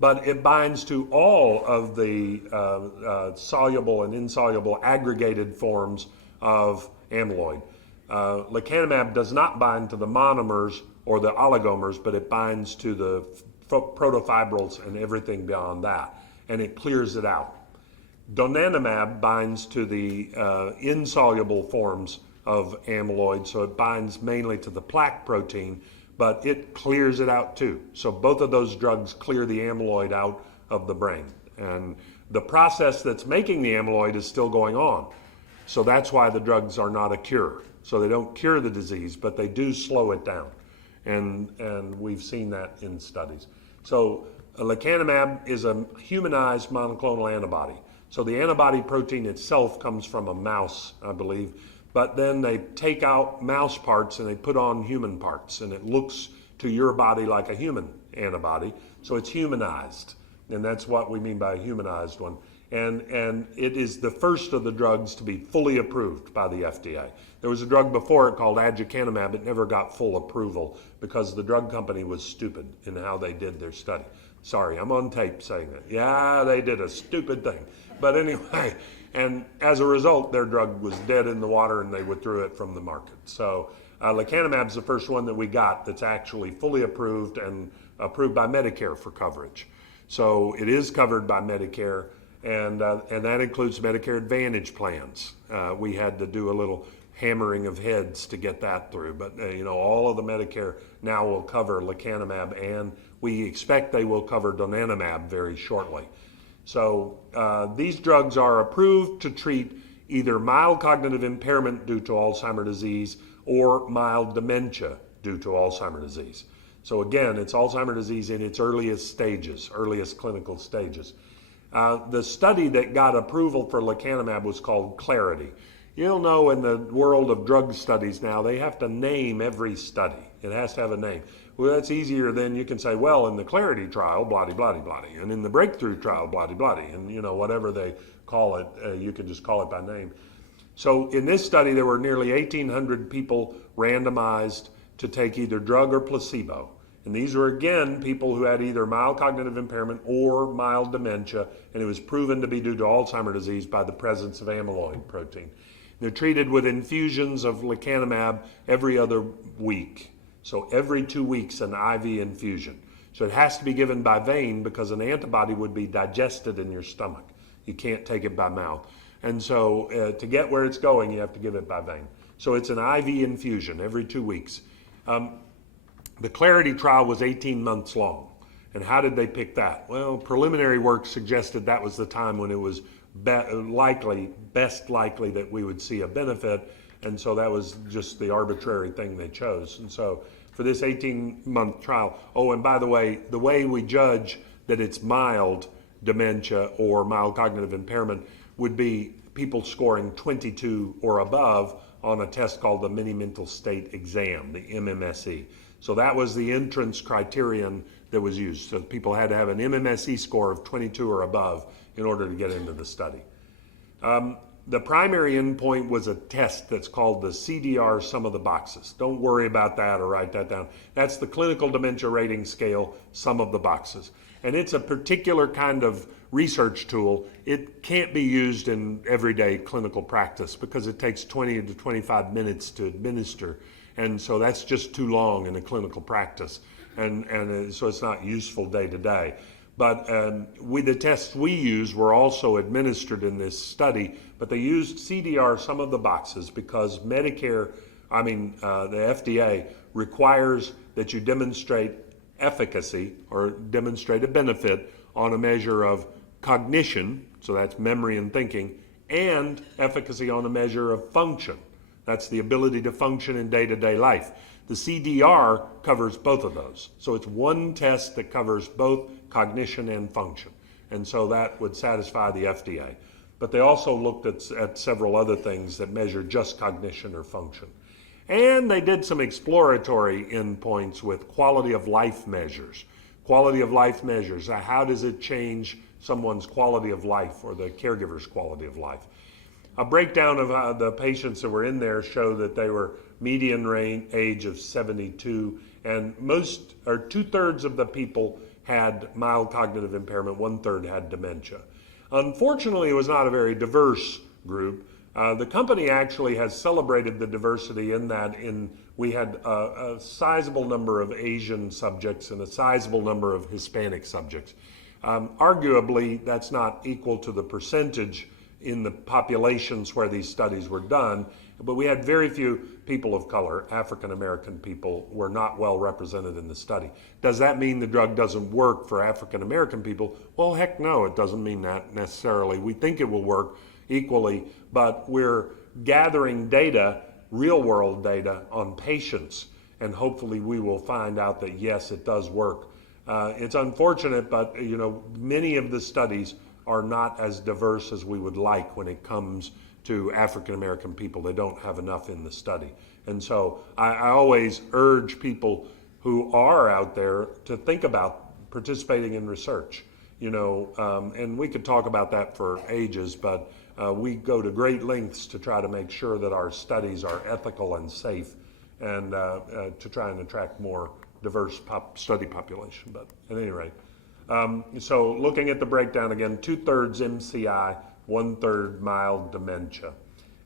but it binds to all of the soluble and insoluble aggregated forms of amyloid. Lecanemab does not bind to the monomers or the oligomers, but it binds to the protofibrils and everything beyond that, and it clears it out. Donanemab binds to the insoluble forms of amyloid, so it binds mainly to the plaque protein, but it clears it out too. So both of those drugs clear the amyloid out of the brain. And the process that's making the amyloid is still going on. So that's why the drugs are not a cure. So they don't cure the disease, but they do slow it down. and we've seen that in studies. So lecanemab is a humanized monoclonal antibody. So the antibody protein itself comes from a mouse, I believe, but then they take out mouse parts and they put on human parts, and it looks to your body like a human antibody, so it's humanized, and that's what we mean by a humanized one. And it is the first of the drugs to be fully approved by the FDA. There was a drug before it called aducanumab. It never got full approval because the drug company was stupid in how they did their study. Sorry, I'm on tape saying that. Yeah, they did a stupid thing. But anyway, and as a result, their drug was dead in the water and they withdrew it from the market. So lecanemab is the first one that we got that's actually fully approved and approved by Medicare for coverage. So it is covered by Medicare, and that includes Medicare Advantage plans. We had to do a little hammering of heads to get that through, but all of the Medicare now will cover lecanemab, and we expect they will cover donanemab very shortly. So these drugs are approved to treat either mild cognitive impairment due to Alzheimer's disease or mild dementia due to Alzheimer's disease. So again, it's Alzheimer's disease in its earliest stages, earliest clinical stages. The study that got approval for lecanemab was called Clarity. You'll know in the world of drug studies now, they have to name every study. It has to have a name. Well, that's easier than you can say, well, in the Clarity trial, bloody, bloody, bloody, and in the Breakthrough trial, bloody, bloody, and whatever they call it, you can just call it by name. So in this study, there were nearly 1,800 people randomized to take either drug or placebo. And these were, again, people who had either mild cognitive impairment or mild dementia, and it was proven to be due to Alzheimer's disease by the presence of amyloid protein. They're treated with infusions of lecanemab every other week. So every 2 weeks, an IV infusion. So it has to be given by vein because an antibody would be digested in your stomach. You can't take it by mouth. And so to get where it's going, you have to give it by vein. So it's an IV infusion every 2 weeks. The Clarity trial was 18 months long. And how did they pick that? Well, preliminary work suggested that was the time when it was best likely that we would see a benefit. And so that was just the arbitrary thing they chose. And so for this 18-month trial, oh, and by the way we judge that it's mild dementia or mild cognitive impairment would be people scoring 22 or above on a test called the Mini Mental State Exam, the MMSE. So that was the entrance criterion that was used. So people had to have an MMSE score of 22 or above in order to get into the study. The primary endpoint was a test that's called the CDR Sum of the Boxes. Don't worry about that or write that down. That's the Clinical Dementia Rating Scale Sum of the Boxes. And it's a particular kind of research tool. It can't be used in everyday clinical practice because it takes 20 to 25 minutes to administer. And so that's just too long in a clinical practice. And so it's not useful day to day. But the tests we use were also administered in this study, but they used CDR Sum of the Boxes because the FDA requires that you demonstrate efficacy or demonstrate a benefit on a measure of cognition, so that's memory and thinking, and efficacy on a measure of function. That's the ability to function in day-to-day life. The CDR covers both of those. So it's one test that covers both cognition and function. And so that would satisfy the FDA. But they also looked at several other things that measure just cognition or function. And they did some exploratory endpoints with quality of life measures. Quality of life measures, how does it change someone's quality of life or the caregiver's quality of life? A breakdown of the patients that were in there show that they were median age of 72, and 2/3 of the people had mild cognitive impairment, 1/3 had dementia. Unfortunately, it was not a very diverse group. The company actually has celebrated the diversity in that we had a sizable number of Asian subjects and a sizable number of Hispanic subjects. Arguably, that's not equal to the percentage in the populations where these studies were done, but we had very few people of color. African American people were not well represented in the study. Does that mean the drug doesn't work for African American people? Well, heck no, it doesn't mean that necessarily. We think it will work equally, but we're gathering data, real world data on patients. and hopefully we will find out that yes, it does work. It's unfortunate, but many of the studies are not as diverse as we would like when it comes to African American people. They don't have enough in the study. And so I always urge people who are out there to think about participating in research. And we could talk about that for ages, but we go to great lengths to try to make sure that our studies are ethical and safe, and to try and attract more diverse study population. But at any rate, so looking at the breakdown again, 2/3 MCI, 1/3 mild dementia.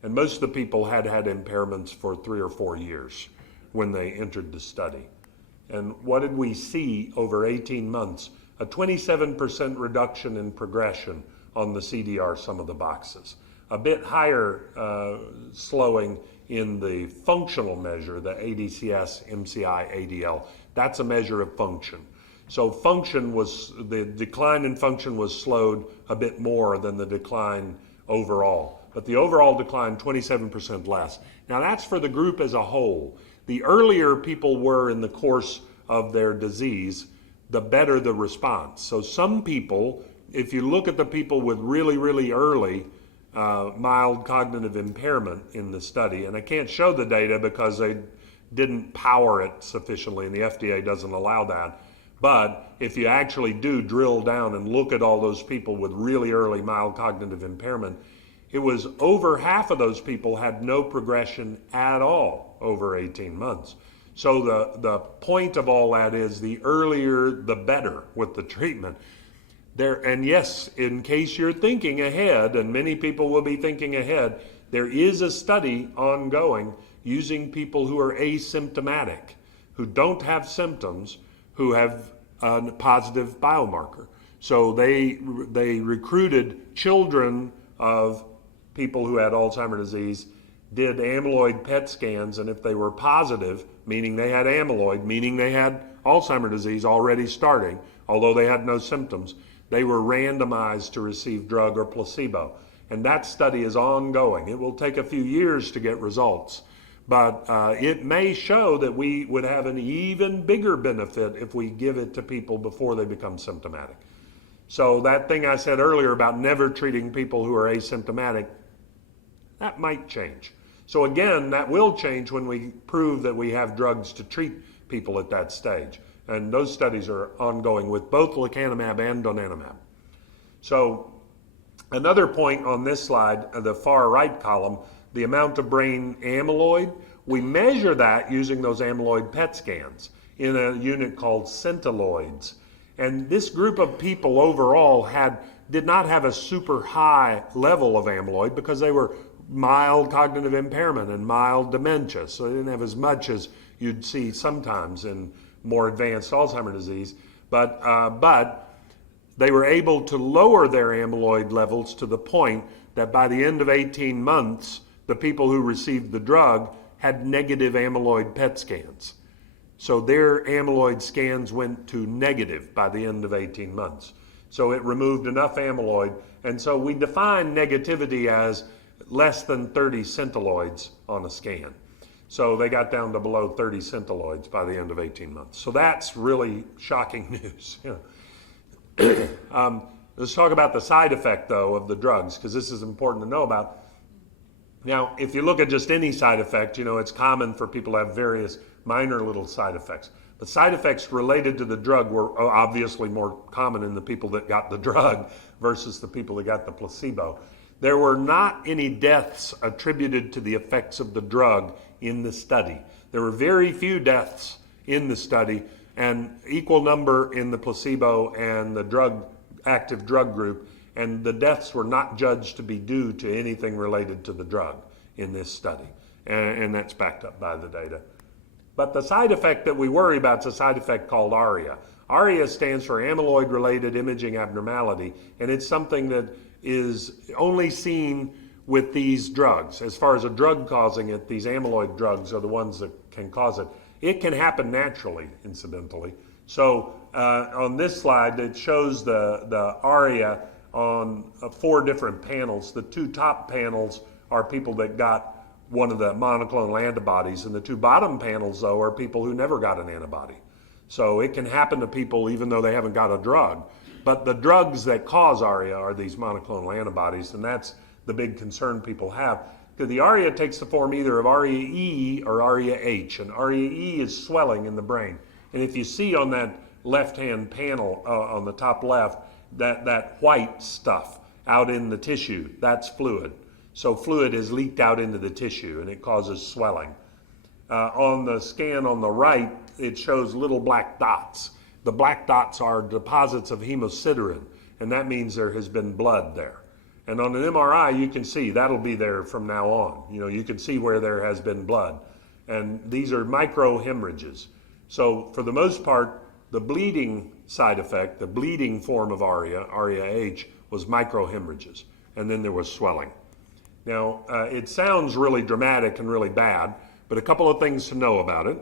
And most of the people had impairments for 3 or 4 years when they entered the study. And what did we see over 18 months? A 27% reduction in progression on the CDR sum of the boxes. A bit higher slowing in the functional measure, the ADCS, MCI, ADL. That's a measure of function. So the decline in function was slowed a bit more than the decline overall. But the overall decline, 27% less. Now that's for the group as a whole. The earlier people were in the course of their disease, the better the response. So some people, if you look at the people with really, really early mild cognitive impairment in the study, and I can't show the data because they didn't power it sufficiently and the FDA doesn't allow that. But if you actually do drill down and look at all those people with really early mild cognitive impairment, it was over half of those people had no progression at all over 18 months. So the point of all that is the earlier the better with the treatment. And yes, in case you're thinking ahead, and many people will be thinking ahead, there is a study ongoing using people who are asymptomatic, who don't have symptoms, who have a positive biomarker. So they recruited children of people who had Alzheimer's disease, did amyloid PET scans, and if they were positive, meaning they had amyloid, meaning they had Alzheimer's disease already starting, although they had no symptoms, they were randomized to receive drug or placebo. And that study is ongoing. It will take a few years to get results, but it may show that we would have an even bigger benefit if we give it to people before they become symptomatic. So that thing I said earlier about never treating people who are asymptomatic, that might change. So again, that will change when we prove that we have drugs to treat people at that stage. And those studies are ongoing with both lecanemab and donanemab. So another point on this slide, the far right column, the amount of brain amyloid, we measure that using those amyloid PET scans in a unit called centiloids. And this group of people overall did not have a super high level of amyloid because they were mild cognitive impairment and mild dementia. So they didn't have as much as you'd see sometimes in more advanced Alzheimer's disease. But they were able to lower their amyloid levels to the point that by the end of 18 months, the people who received the drug had negative amyloid PET scans. So their amyloid scans went to negative by the end of 18 months. So it removed enough amyloid. And so we define negativity as less than 30 centiloids on a scan. So they got down to below 30 centiloids by the end of 18 months. So that's really shocking news. Let's talk about the side effect, though, of the drugs, because this is important to know about. Now, if you look at just any side effect, it's common for people to have various minor little side effects. But side effects related to the drug were obviously more common in the people that got the drug versus the people that got the placebo. There were not any deaths attributed to the effects of the drug in the study. There were very few deaths in the study, and equal number in the placebo and the active drug group, and the deaths were not judged to be due to anything related to the drug in this study, and that's backed up by the data. But the side effect that we worry about is a side effect called ARIA. ARIA stands for amyloid-related imaging abnormality, and it's something that is only seen with these drugs. As far as a drug causing it, these amyloid drugs are the ones that can cause it. It can happen naturally, incidentally. So on this slide, it shows the ARIA on 4 different panels. The 2 top panels are people that got one of the monoclonal antibodies. And the two bottom panels, though, are people who never got an antibody. So it can happen to people even though they haven't got a drug. But the drugs that cause ARIA are these monoclonal antibodies, and that's the big concern people have. Because the ARIA takes the form either of ARIA-E or ARIA-H, and ARIA-E is swelling in the brain. And if you see on that left-hand panel on the top left, that white stuff out in the tissue, that's fluid. So fluid is leaked out into the tissue and it causes swelling. On the scan on the right, it shows little black dots. The black dots are deposits of hemosiderin, and that means there has been blood there. And on an MRI, you can see that'll be there from now on. You know, you can see where there has been blood. And these are microhemorrhages. So for the most part, the bleeding side effect, the bleeding form of ARIA, ARIA-H, was microhemorrhages. And then there was swelling. Now, it sounds really dramatic and really bad, but a couple of things to know about it.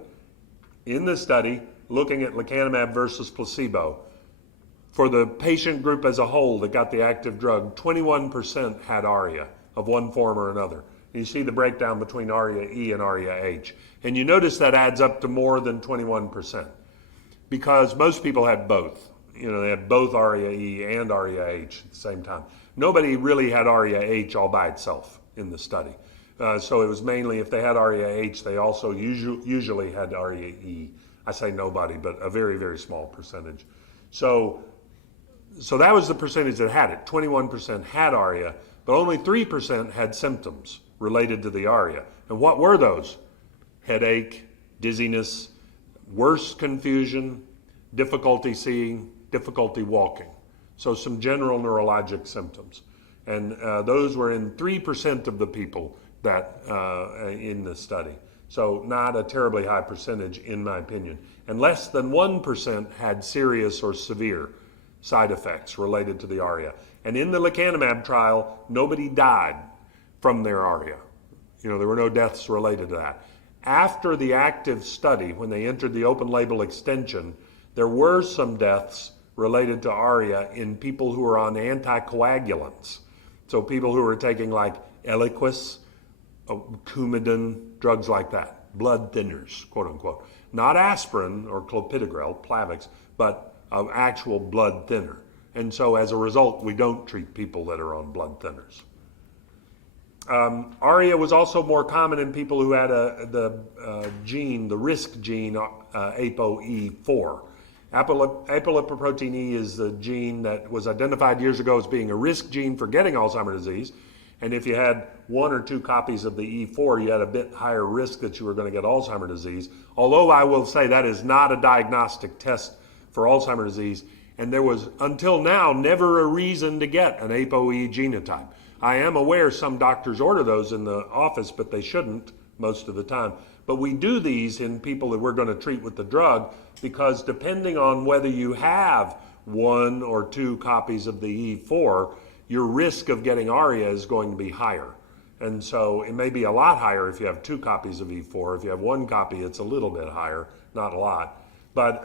In the study, looking at lecanemab versus placebo, for the patient group as a whole that got the active drug, 21% had ARIA of one form or another. You see the breakdown between ARIA-E and ARIA-H. And you notice that adds up to more than 21% because most people had both. You know, they had both ARIA-E and ARIA-H at the same time. Nobody really had ARIA-H all by itself in the study. So it was mainly if they had ARIA-H, they also usually had ARIA-E. I say nobody, but a very, very small percentage. So that was the percentage that had it. 21% had ARIA, but only 3% had symptoms related to the ARIA. And what were those? Headache, dizziness, worse confusion, difficulty seeing, difficulty walking. So some general neurologic symptoms. And those were in 3% of the people that in the study. So not a terribly high percentage in my opinion. And less than 1% had serious or severe side effects related to the ARIA. And in the lecanemab trial, nobody died from their ARIA. You know, there were no deaths related to that. After the active study, when they entered the open label extension, there were some deaths related to ARIA in people who were on anticoagulants. So people who were taking like Eliquis, Coumadin, drugs like that, blood thinners, quote unquote. Not aspirin or clopidogrel, Plavix, but an actual blood thinner. And so as a result, we don't treat people that are on blood thinners. ARIA was also more common in people who had the risk gene, ApoE4. Apolipoprotein E is the gene that was identified years ago as being a risk gene for getting Alzheimer's disease. And if you had 1 or 2 copies of the E4, you had a bit higher risk that you were going to get Alzheimer's disease. Although I will say that is not a diagnostic test for Alzheimer's disease. And there was, until now, never a reason to get an ApoE genotype. I am aware some doctors order those in the office, but they shouldn't most of the time. But we do these in people that we're going to treat with the drug because depending on whether you have 1 or 2 copies of the E4, your risk of getting ARIA is going to be higher. And so it may be a lot higher if you have 2 copies of E4. If you have 1 copy, it's a little bit higher, not a lot. But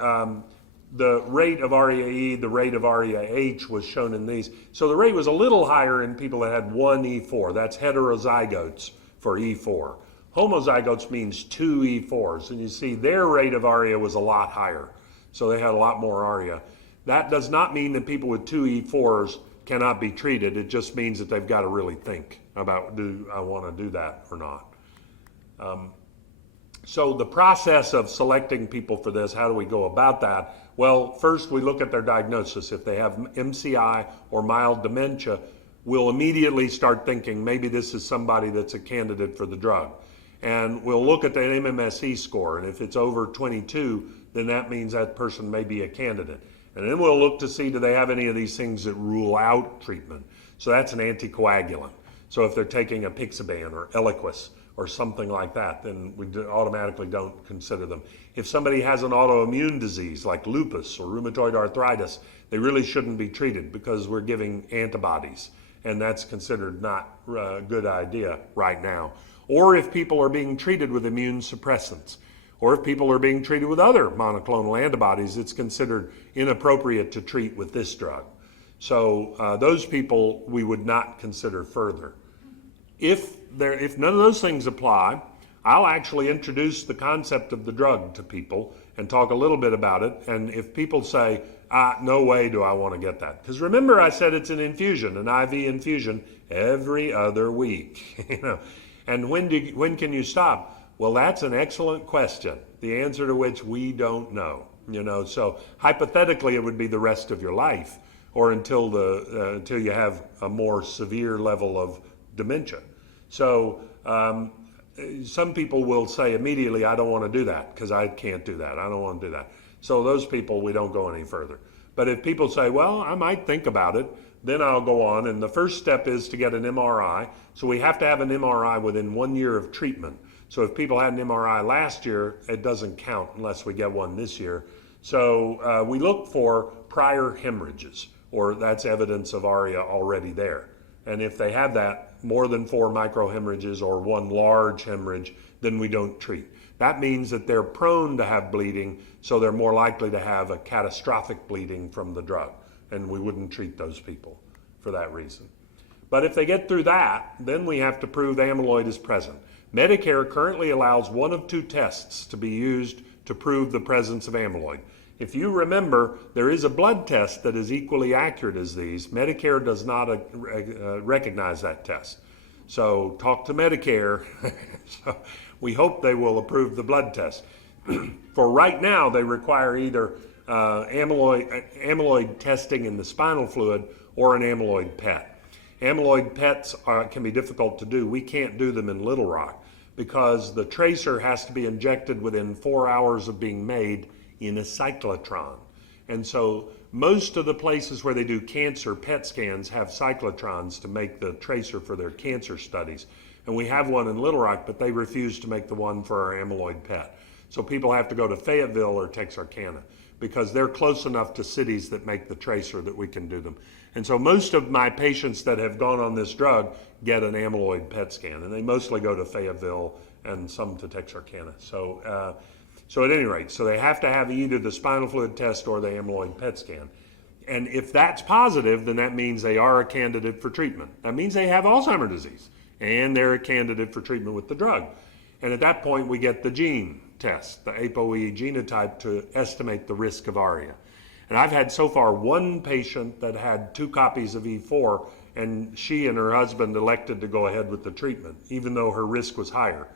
the rate of ARIA-E, the rate of ARIA-H was shown in these. So the rate was a little higher in people that had 1 E4. That's heterozygotes for E4. Homozygotes means 2 E4s, and you see their rate of ARIA was a lot higher. So they had a lot more ARIA. That does not mean that people with 2 E4s cannot be treated. It just means that they've got to really think about, do I want to do that or not? So the process of selecting people for this, how do we go about that? Well, first we look at their diagnosis. If they have MCI or mild dementia, we'll immediately start thinking maybe this is somebody that's a candidate for the drug. And we'll look at the MMSE score, and if it's over 22, then that means that person may be a candidate. And then we'll look to see, do they have any of these things that rule out treatment? So that's an anticoagulant. So if they're taking a Pixaban or Eliquis or something like that, then we automatically don't consider them. If somebody has an autoimmune disease like lupus or rheumatoid arthritis, they really shouldn't be treated because we're giving antibodies, and that's considered not a good idea right now. Or if people are being treated with immune suppressants, or if people are being treated with other monoclonal antibodies, it's considered inappropriate to treat with this drug. So those people we would not consider further. If if none of those things apply, I'll actually introduce the concept of the drug to people and talk a little bit about it. And if people say, no way do I want to get that. Because remember I said it's an infusion, an IV infusion every other week. And when can you stop? Well, that's an excellent question, the answer to which we don't know. So hypothetically it would be the rest of your life, or until you have a more severe level of dementia. So some people will say immediately, I don't want to do that because I can't do that. I don't want to do that. So those people, we don't go any further. But if people say, well, I might think about it, then I'll go on. And the first step is to get an MRI. So we have to have an MRI within 1 year of treatment. So if people had an MRI last year, it doesn't count unless we get one this year. So we look for prior hemorrhages, or that's evidence of ARIA already there. And if they have that, more than 4 microhemorrhages or 1 large hemorrhage, then we don't treat. That means that they're prone to have bleeding, so they're more likely to have a catastrophic bleeding from the drug, and we wouldn't treat those people for that reason. But if they get through that, then we have to prove amyloid is present. Medicare currently allows 1 of 2 tests to be used to prove the presence of amyloid. If you remember, there is a blood test that is equally accurate as these. Medicare does not recognize that test. So talk to Medicare. So we hope they will approve the blood test. For right now, they require either amyloid testing in the spinal fluid or an amyloid PET. Amyloid PETs can be difficult to do. We can't do them in Little Rock because the tracer has to be injected within 4 hours of being made in a cyclotron. And so most of the places where they do cancer PET scans have cyclotrons to make the tracer for their cancer studies. And we have one in Little Rock, but they refuse to make the one for our amyloid PET. So people have to go to Fayetteville or Texarkana because they're close enough to cities that make the tracer that we can do them. And so most of my patients that have gone on this drug get an amyloid PET scan, and they mostly go to Fayetteville and some to Texarkana. So at any rate, so they have to have either the spinal fluid test or the amyloid PET scan. And if that's positive, then that means they are a candidate for treatment. That means they have Alzheimer's disease, and they're a candidate for treatment with the drug. And at that point, we get the gene test, the ApoE genotype, to estimate the risk of ARIA. And I've had so far 1 patient that had 2 copies of E4, and she and her husband elected to go ahead with the treatment, even though her risk was higher.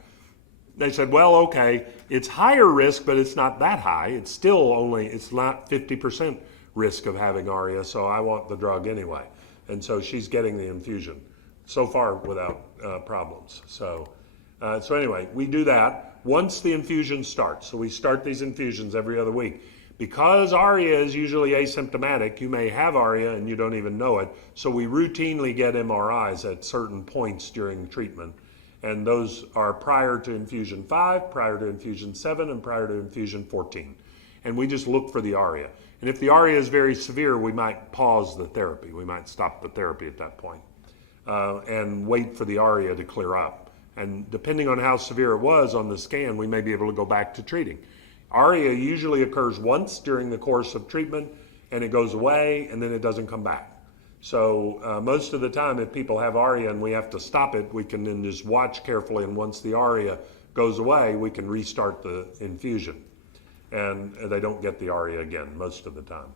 They said, well, okay, it's higher risk, but it's not that high. It's not 50% risk of having ARIA, so I want the drug anyway. And so she's getting the infusion, so far without problems. So anyway, we do that once the infusion starts. So we start these infusions every other week. Because ARIA is usually asymptomatic, you may have ARIA and you don't even know it, so we routinely get MRIs at certain points during treatment. And those are prior to infusion 5, prior to infusion 7, and prior to infusion 14. And we just look for the ARIA. And if the ARIA is very severe, we might pause the therapy. We might stop the therapy at that point and wait for the ARIA to clear up. And depending on how severe it was on the scan, we may be able to go back to treating. ARIA usually occurs once during the course of treatment, and it goes away, and then it doesn't come back. So most of the time, if people have ARIA and we have to stop it, we can then just watch carefully, and once the ARIA goes away, we can restart the infusion. And they don't get the ARIA again most of the time.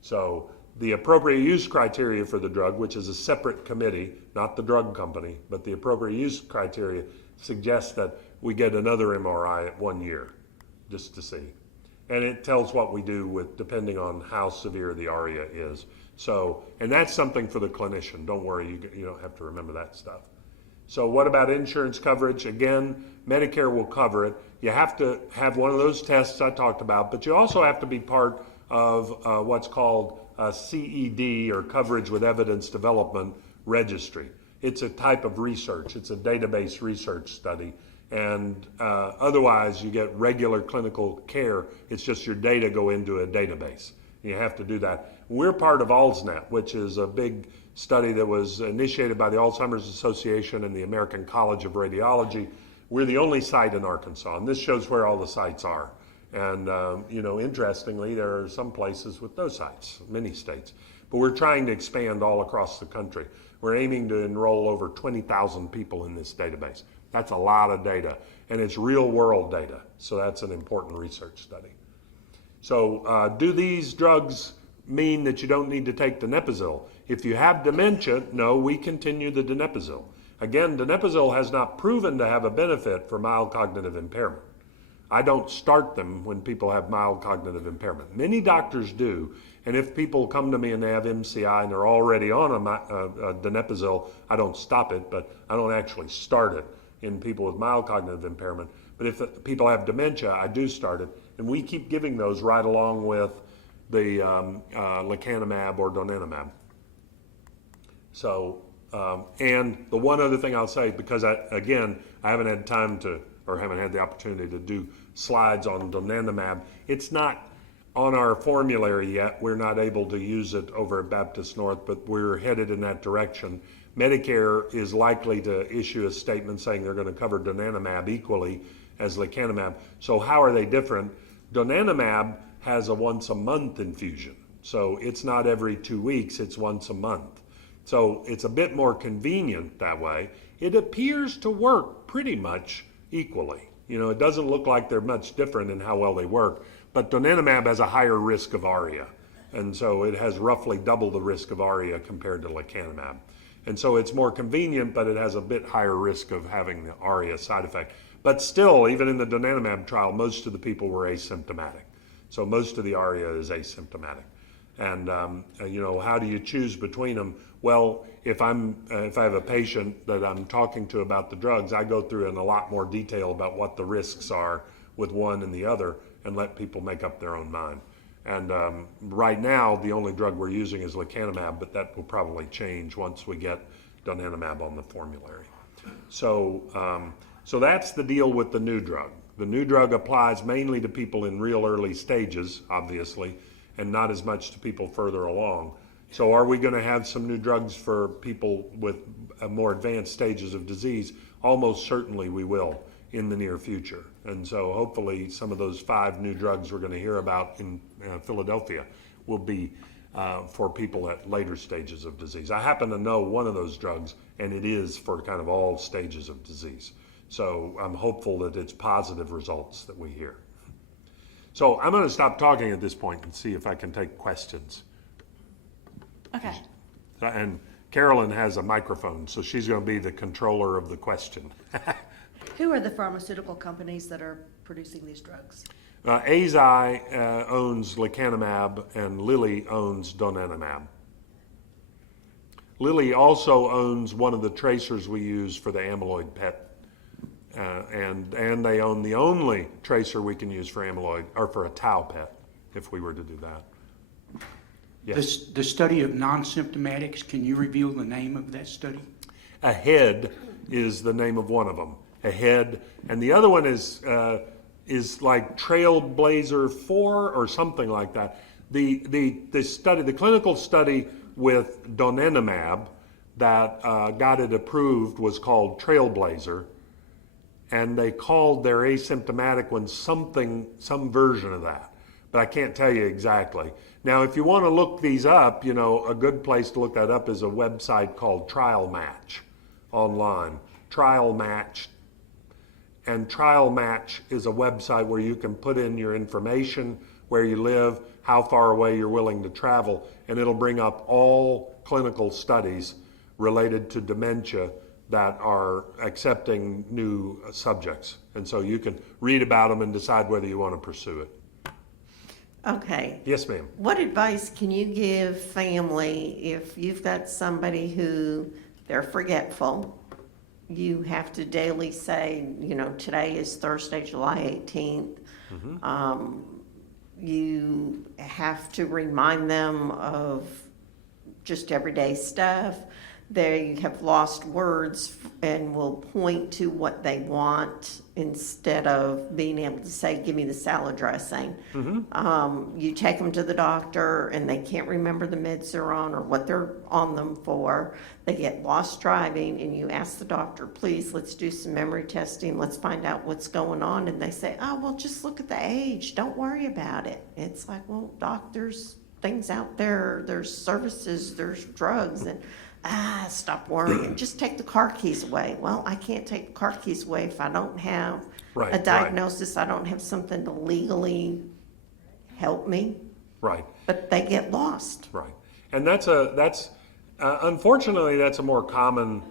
So the appropriate use criteria for the drug, which is a separate committee, not the drug company, but the appropriate use criteria suggests that we get another MRI at 1 year, just to see. And it tells what we do depending on how severe the ARIA is. So, and that's something for the clinician. Don't worry, you don't have to remember that stuff. So what about insurance coverage? Again, Medicare will cover it. You have to have one of those tests I talked about, but you also have to be part of what's called a CED, or Coverage with Evidence Development Registry. It's a type of research. It's a database research study. And otherwise, you get regular clinical care. It's just your data go into a database. You have to do that. We're part of ALZNet, which is a big study that was initiated by the Alzheimer's Association and the American College of Radiology. We're the only site in Arkansas, and this shows where all the sites are. And, interestingly, there are some places with no sites, many states. But we're trying to expand all across the country. We're aiming to enroll over 20,000 people in this database. That's a lot of data, and it's real world data. So that's an important research study. So do these drugs mean that you don't need to take donepezil? If you have dementia, no, we continue the donepezil. Again, donepezil has not proven to have a benefit for mild cognitive impairment. I don't start them when people have mild cognitive impairment. Many doctors do, and if people come to me and they have MCI and they're already on a donepezil, I don't stop it, but I don't actually start it in people with mild cognitive impairment. But if people have dementia, I do start it, and we keep giving those right along with the lecanemab or donanemab. So, and the one other thing I'll say, because I haven't had time to, or haven't had the opportunity to do slides on donanemab. It's not on our formulary yet. We're not able to use it over at Baptist North, but we're headed in that direction. Medicare is likely to issue a statement saying they're going to cover donanemab equally as lecanemab. So how are they different? Donanemab has a once a month infusion. So it's not every 2 weeks, it's once a month. So it's a bit more convenient that way. It appears to work pretty much equally. It doesn't look like they're much different in how well they work, but donanemab has a higher risk of ARIA. And so it has roughly double the risk of ARIA compared to lecanemab. And so it's more convenient, but it has a bit higher risk of having the ARIA side effect. But still, even in the donanemab trial, most of the people were asymptomatic. So most of the ARIA is asymptomatic. And how do you choose between them? Well, if I have a patient that I'm talking to about the drugs, I go through in a lot more detail about what the risks are with one and the other, and let people make up their own mind. And right now, the only drug we're using is lecanemab, but that will probably change once we get donanemab on the formulary. So that's the deal with the new drug. The new drug applies mainly to people in real early stages, obviously, and not as much to people further along. So are we going to have some new drugs for people with more advanced stages of disease? Almost certainly we will in the near future. And so hopefully some of those 5 new drugs we're going to hear about in Philadelphia will be for people at later stages of disease. I happen to know one of those drugs, and it is for kind of all stages of disease. So I'm hopeful that it's positive results that we hear. So I'm going to stop talking at this point and see if I can take questions. Okay. And Carolyn has a microphone, so she's going to be the controller of the question. Who are the pharmaceutical companies that are producing these drugs? Eisai owns lecanemab, and Lilly owns donanemab. Lilly also owns one of the tracers we use for the amyloid PET. And they own the only tracer we can use for amyloid, or for a tau PET, if we were to do that. Yes. The study of non-symptomatics, can you reveal the name of that study? AHEAD is the name of one of them. AHEAD, and the other one is like Trailblazer 4 or something like that. The study, the clinical study with donanemab that got it approved was called Trailblazer. And they called their asymptomatic one some version of that, but I can't tell you exactly. Now, if you want to look these up, a good place to look that up is a website called Trial Match online. Trial Match. And Trial Match is a website where you can put in your information, where you live, how far away you're willing to travel, and it'll bring up all clinical studies related to dementia that are accepting new subjects. And so you can read about them and decide whether you want to pursue it. Okay. Yes, ma'am. What advice can you give family if you've got somebody who they're forgetful? You have to daily say, today is Thursday, July 18th. Mm-hmm. You have to remind them of just everyday stuff. they have lost words and will point to what they want instead of being able to say, give me the salad dressing. You take them to the doctor and they can't remember the meds they're on or what they're on them for. They get lost driving and you ask the doctor, please, let's do some memory testing. Let's find out what's going on. And they say, oh, well, just look at the age. Don't worry about it. It's like, well, doctors, things out there, there's services, there's drugs, and stop worrying. Just take the car keys away. Well, I can't take the car keys away if I don't have Right, a right. diagnosis. I don't have something to legally help me, Right. but they get lost. Right. And unfortunately, that's a more common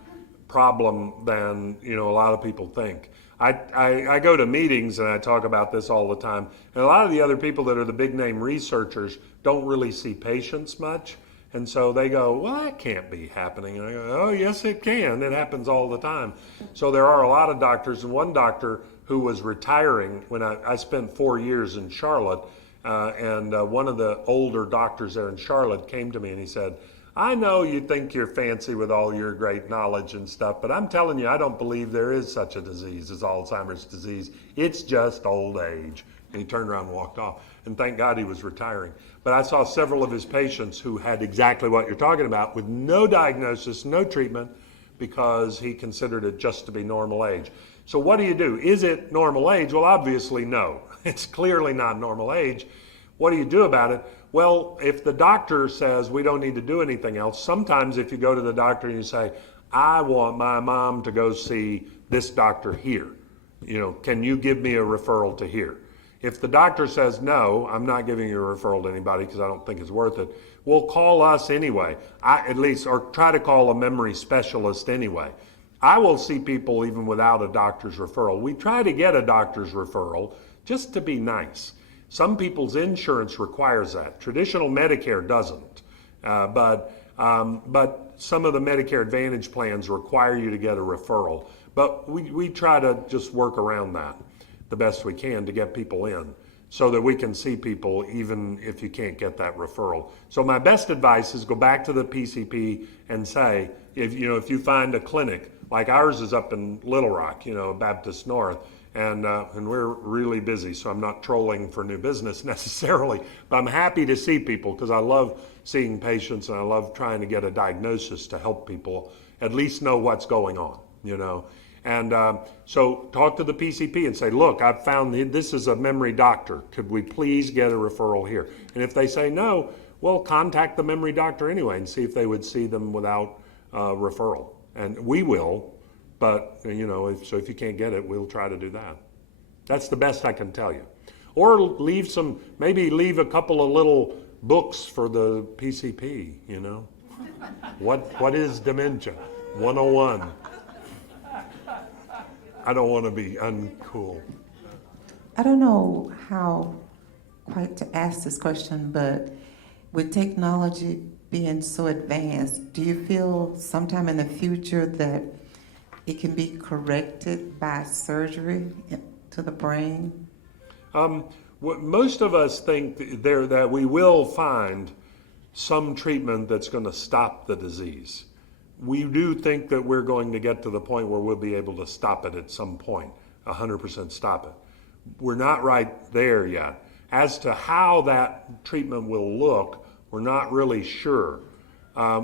problem than, a lot of people think. I go to meetings and I talk about this all the time. And a lot of the other people that are the big name researchers don't really see patients much. And so they go, well, that can't be happening. And I go, oh, yes, it can. It happens all the time. So there are a lot of doctors, and one doctor who was retiring when I spent 4 years in Charlotte, and one of the older doctors there in Charlotte came to me and he said, I know you think you're fancy with all your great knowledge and stuff, but I'm telling you, I don't believe there is such a disease as Alzheimer's disease. It's just old age. And he turned around and walked off. And thank God he was retiring. But I saw several of his patients who had exactly what you're talking about with no diagnosis, no treatment, because he considered it just to be normal age. So what do you do? Is it normal age? Well, obviously no. It's clearly not normal age. What do you do about it? Well, if the doctor says we don't need to do anything else, sometimes if you go to the doctor and you say, I want my mom to go see this doctor here, can you give me a referral to here? If the doctor says, no, I'm not giving you a referral to anybody because I don't think it's worth it, well, call us anyway, or try to call a memory specialist anyway. I will see people even without a doctor's referral. We try to get a doctor's referral just to be nice. Some people's insurance requires that. Traditional Medicare doesn't, but some of the Medicare Advantage plans require you to get a referral. But we try to just work around that the best we can to get people in so that we can see people even if you can't get that referral. So my best advice is go back to the PCP and say, if you find a clinic, like ours is up in Little Rock, Baptist North, and we're really busy, so I'm not trolling for new business necessarily, but I'm happy to see people because I love seeing patients and I love trying to get a diagnosis to help people at least know what's going on, And so talk to the PCP and say, look, I've found this is a memory doctor. Could we please get a referral here? And if they say no, well, contact the memory doctor anyway and see if they would see them without referral. And we will, but if you can't get it, we'll try to do that. That's the best I can tell you. Or maybe leave a couple of little books for the PCP, What is dementia? 101. I don't want to be uncool. I don't know how quite to ask this question, but with technology being so advanced, do you feel sometime in the future that it can be corrected by surgery to the brain? Most of us think that we will find some treatment that's going to stop the disease. We do think that we're going to get to the point where we'll be able to stop it at some point, 100% stop it. We're not right there yet. As to how that treatment will look, we're not really sure.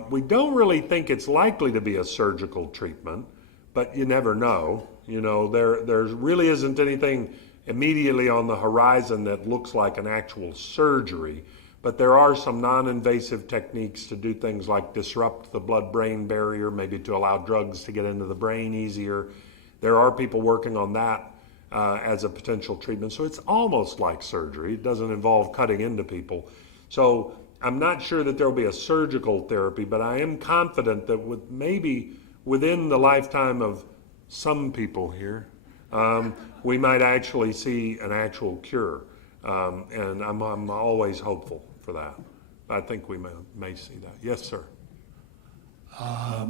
We don't really think it's likely to be a surgical treatment, but you never know. There really isn't anything immediately on the horizon that looks like an actual surgery. But there are some non-invasive techniques to do things like disrupt the blood-brain barrier, maybe to allow drugs to get into the brain easier. There are people working on that as a potential treatment. So it's almost like surgery. It doesn't involve cutting into people. So I'm not sure that there will be a surgical therapy, but I am confident that maybe within the lifetime of some people here, we might actually see an actual cure. And I'm always hopeful for that. I think we may see that. Yes, sir.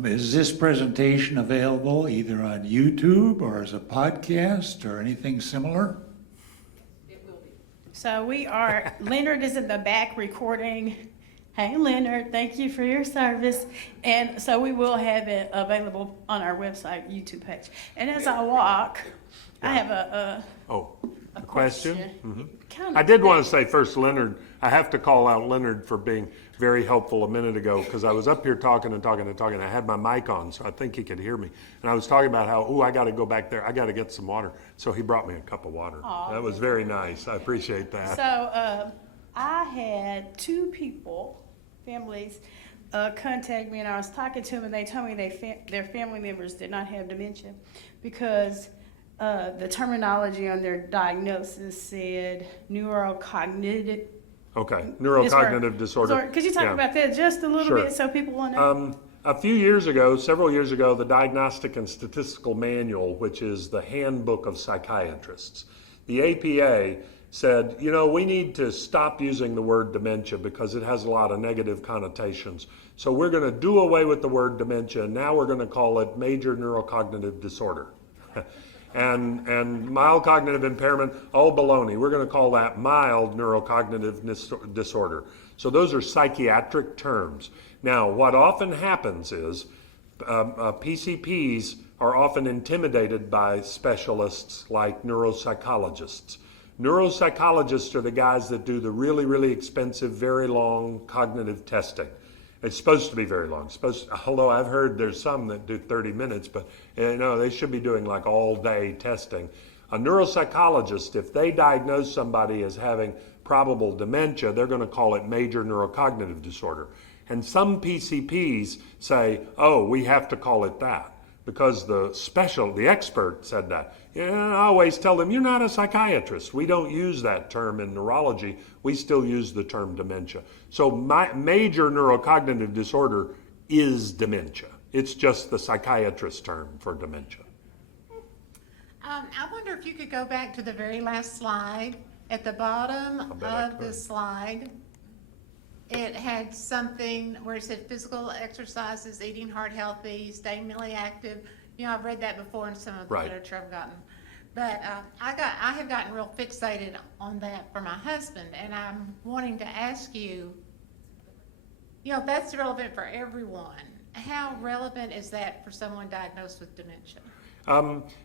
Is this presentation available either on YouTube or as a podcast or anything similar? So Leonard is in the back recording Hey, Leonard, thank you for your service. And so we will have it available on our website, YouTube page. And as I walk, I have a Question? kind I of did want to say first, Leonard, I have to call out Leonard for being very helpful a minute ago, because I was up here talking and talking and talking. I had my mic on, so I think he could hear me. And I was talking about how, I got to go back there. I got to get some water. So he brought me a cup of water. Aw. That was very nice. I appreciate that. So I had two families, contact me, and I was talking to them, and they told me their family members did not have dementia because the terminology on their diagnosis said neurocognitive. Okay, neurocognitive disorder. Could you talk Yeah. about that just a little Sure. bit so people will know? A few years ago, several years ago, the Diagnostic and Statistical Manual, which is the handbook of psychiatrists, the APA said, we need to stop using the word dementia because it has a lot of negative connotations. So we're going to do away with the word dementia, and now we're going to call it major neurocognitive disorder. And mild cognitive impairment, all baloney. We're going to call that mild neurocognitive disorder. So those are psychiatric terms. Now, what often happens is PCPs are often intimidated by specialists like neuropsychologists. Neuropsychologists are the guys that do the really, really expensive, very long cognitive testing. It's supposed to be very long. Although I've heard there's some that do 30 minutes, but they should be doing like all day testing. A neuropsychologist, if they diagnose somebody as having probable dementia, they're going to call it major neurocognitive disorder. And some PCPs say, we have to call it that because the expert said that. I always tell them, you're not a psychiatrist. We don't use that term in neurology. We still use the term dementia. So major neurocognitive disorder is dementia. It's just the psychiatrist term for dementia. I wonder if you could go back to the very last slide. At the bottom of the slide, it had something where it said physical exercises, eating heart healthy, staying mentally active. I've read that before in some of the literature I've gotten. But I have gotten real fixated on that for my husband, and I'm wanting to ask you, that's relevant for everyone. How relevant is that for someone diagnosed with dementia?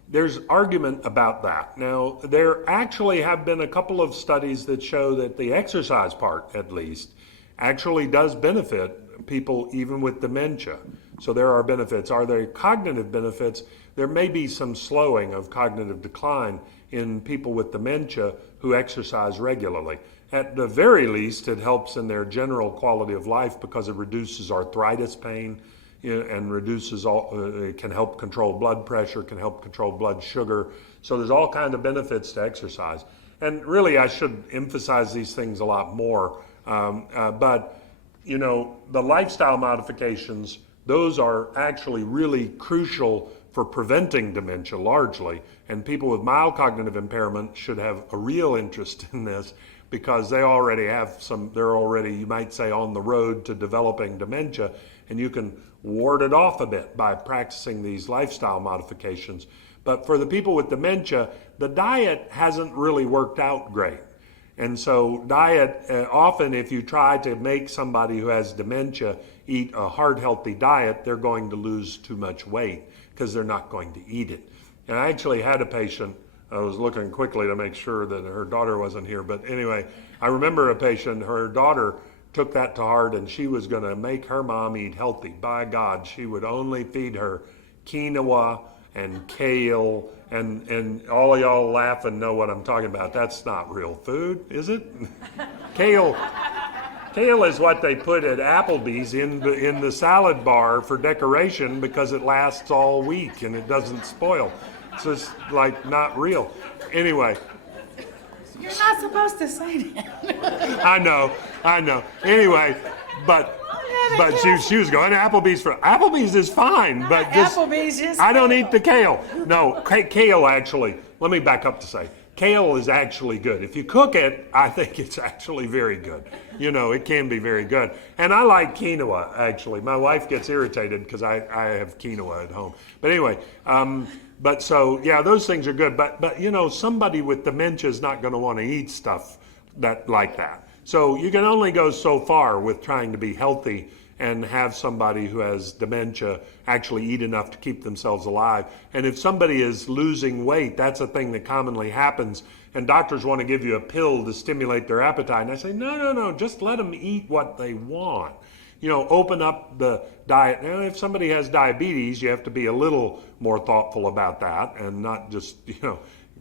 There's argument about that. Now, there actually have been a couple of studies that show that the exercise part, at least, actually does benefit people even with dementia. So there are benefits. Are there cognitive benefits? There may be some slowing of cognitive decline in people with dementia who exercise regularly. At the very least, it helps in their general quality of life because it reduces arthritis pain, and reduces it can help control blood pressure, can help control blood sugar. So there's all kinds of benefits to exercise. And really, I should emphasize these things a lot more. But the lifestyle modifications, those are actually really crucial for preventing dementia largely. And people with mild cognitive impairment should have a real interest in this because they already have they're already, you might say, on the road to developing dementia, and you can ward it off a bit by practicing these lifestyle modifications. But for the people with dementia, the diet hasn't really worked out great. And so diet, often if you try to make somebody who has dementia eat a heart healthy diet, they're going to lose too much weight because they're not going to eat it. And I actually had a patient, I was looking quickly to make sure that her daughter wasn't here, but anyway, I remember a patient, her daughter took that to heart and she was going to make her mom eat healthy. By God, she would only feed her quinoa and kale, and all of y'all laugh and know what I'm talking about. That's not real food, is it? Kale is what they put at Applebee's in the salad bar for decoration because it lasts all week and it doesn't spoil. It's just like not real. Anyway. You're not supposed to say that. I know. Anyway, but she was going to Applebee's is fine, but I don't eat the kale. No, kale actually, let me back up to say, kale is actually good. If you cook it, I think it's actually very good. It can be very good. And I like quinoa, actually. My wife gets irritated because I have quinoa at home. But anyway, those things are good. But somebody with dementia is not going to want to eat stuff like that. So you can only go so far with trying to be healthy and have somebody who has dementia actually eat enough to keep themselves alive. And if somebody is losing weight, that's a thing that commonly happens. And doctors want to give you a pill to stimulate their appetite. And I say, no, just let them eat what they want. Open up the diet. Now, if somebody has diabetes, you have to be a little more thoughtful about that and not just,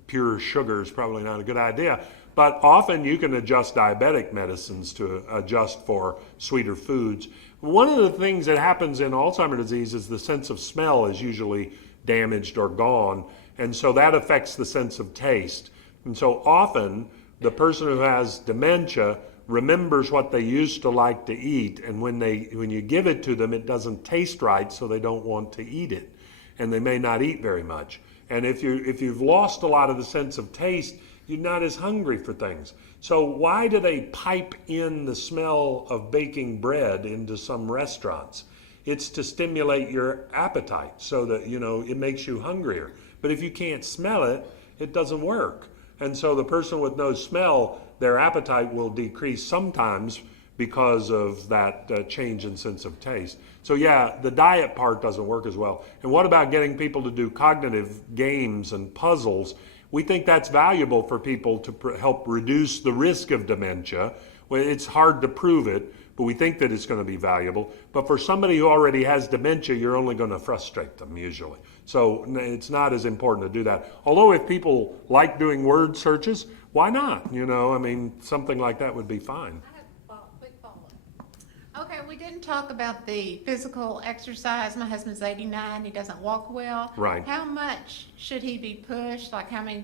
pure sugar is probably not a good idea. But often you can adjust diabetic medicines to adjust for sweeter foods. One of the things that happens in Alzheimer's disease is the sense of smell is usually damaged or gone. And so that affects the sense of taste. And so often the person who has dementia remembers what they used to like to eat, and when you give it to them, it doesn't taste right, so they don't want to eat it, and they may not eat very much. And if you've lost a lot of the sense of taste, you're not as hungry for things. So why do they pipe in the smell of baking bread into some restaurants? It's to stimulate your appetite so that it makes you hungrier. But if you can't smell it, it doesn't work. And so the person with no smell, their appetite will decrease sometimes because of that change in sense of taste. So yeah, the diet part doesn't work as well. And what about getting people to do cognitive games and puzzles? We think that's valuable for people to help reduce the risk of dementia. Well, it's hard to prove it, but we think that it's going to be valuable. But for somebody who already has dementia, you're only going to frustrate them usually. So it's not as important to do that. Although if people like doing word searches, why not? Something like that would be fine. I have a quick follow-up. Okay, we didn't talk about the physical exercise. My husband's 89, he doesn't walk well. Right. How much should he be pushed? Like how many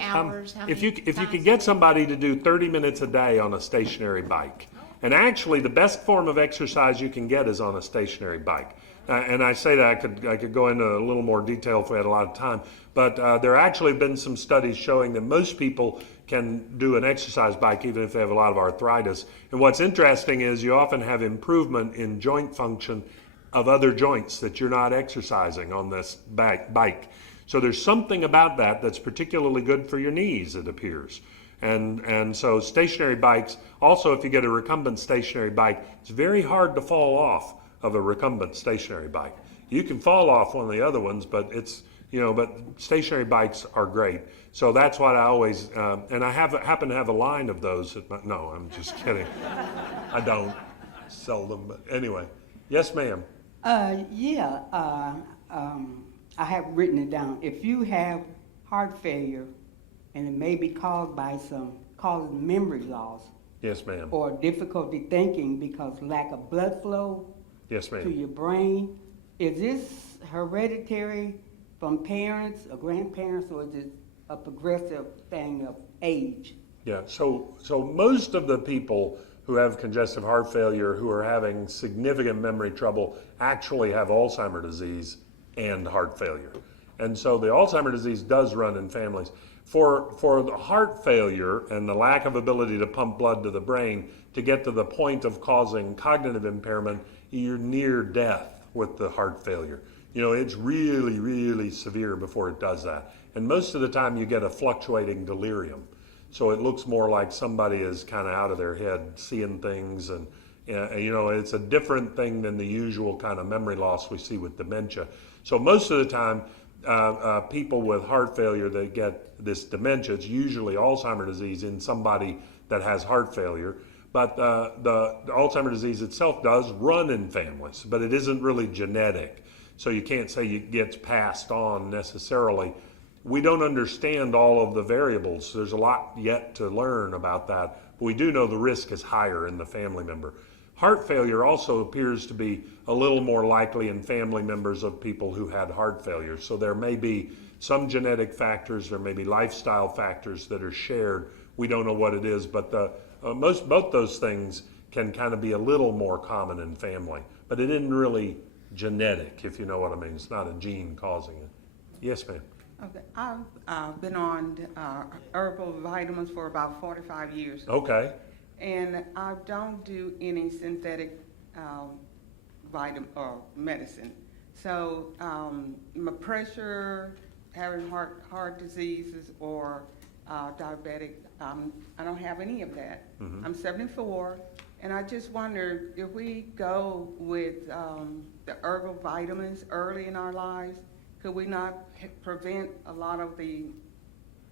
hours? How If many you times could a get week? somebody to do 30 minutes a day on a stationary bike, and actually the best form of exercise you can get is on a stationary bike. And I say that I could go into a little more detail if we had a lot of time, but there actually have been some studies showing that most people can do an exercise bike even if they have a lot of arthritis. And what's interesting is you often have improvement in joint function of other joints that you're not exercising on this bike. So there's something about that that's particularly good for your knees, it appears. And so stationary bikes, also if you get a recumbent stationary bike, it's very hard to fall off of a recumbent stationary bike. You can fall off one of the other ones, but but stationary bikes are great. So that's what I always, and I happen to have a line of those. No, I'm just kidding. I don't sell them, but anyway. Yes, ma'am. I have written it down. If you have heart failure, and it may be caused by causing memory loss Yes, ma'am. or difficulty thinking because lack of blood flow Yes, to ma'am. your brain, is this hereditary from parents or grandparents, or is it a progressive thing of age? Yeah, so most of the people who have congestive heart failure who are having significant memory trouble actually have Alzheimer's disease and heart failure. And so the Alzheimer's disease does run in families. For the heart failure and the lack of ability to pump blood to the brain, to get to the point of causing cognitive impairment, you're near death with the heart failure. It's really, really severe before it does that. And most of the time you get a fluctuating delirium. So it looks more like somebody is kind of out of their head, seeing things, and it's a different thing than the usual kind of memory loss we see with dementia. So most of the time, people with heart failure that get this dementia, it's usually Alzheimer's disease in somebody that has heart failure. But the Alzheimer's disease itself does run in families, but it isn't really genetic. So you can't say it gets passed on necessarily. We don't understand all of the variables. There's a lot yet to learn about that. But we do know the risk is higher in the family member. Heart failure also appears to be a little more likely in family members of people who had heart failure. So there may be some genetic factors, there may be lifestyle factors that are shared. We don't know what it is, but both those things can kind of be a little more common in family. But it isn't really genetic, if you know what I mean. It's not a gene causing it. Yes, ma'am. Okay, I've been on herbal vitamins for about 45 years. Okay. And I don't do any synthetic vitamin or medicine. So my pressure, having heart diseases or diabetic I don't have any of that. I'm 74, and I just wondered if we go with the herbal vitamins early in our lives, could we not prevent a lot of the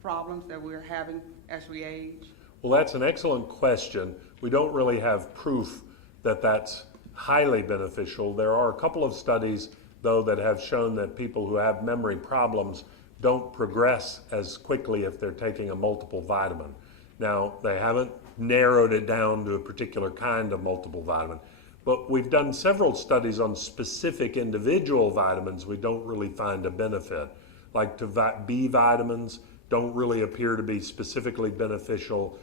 problems that we're having as we age? Well, that's an excellent question. We don't really have proof that that's highly beneficial. There are a couple of studies, though, that have shown that people who have memory problems don't progress as quickly if they're taking a multiple vitamin. Now, they haven't narrowed it down to a particular kind of multiple vitamin, but we've done several studies on specific individual vitamins. We don't really find a benefit. Like B vitamins don't really appear to be specifically beneficial.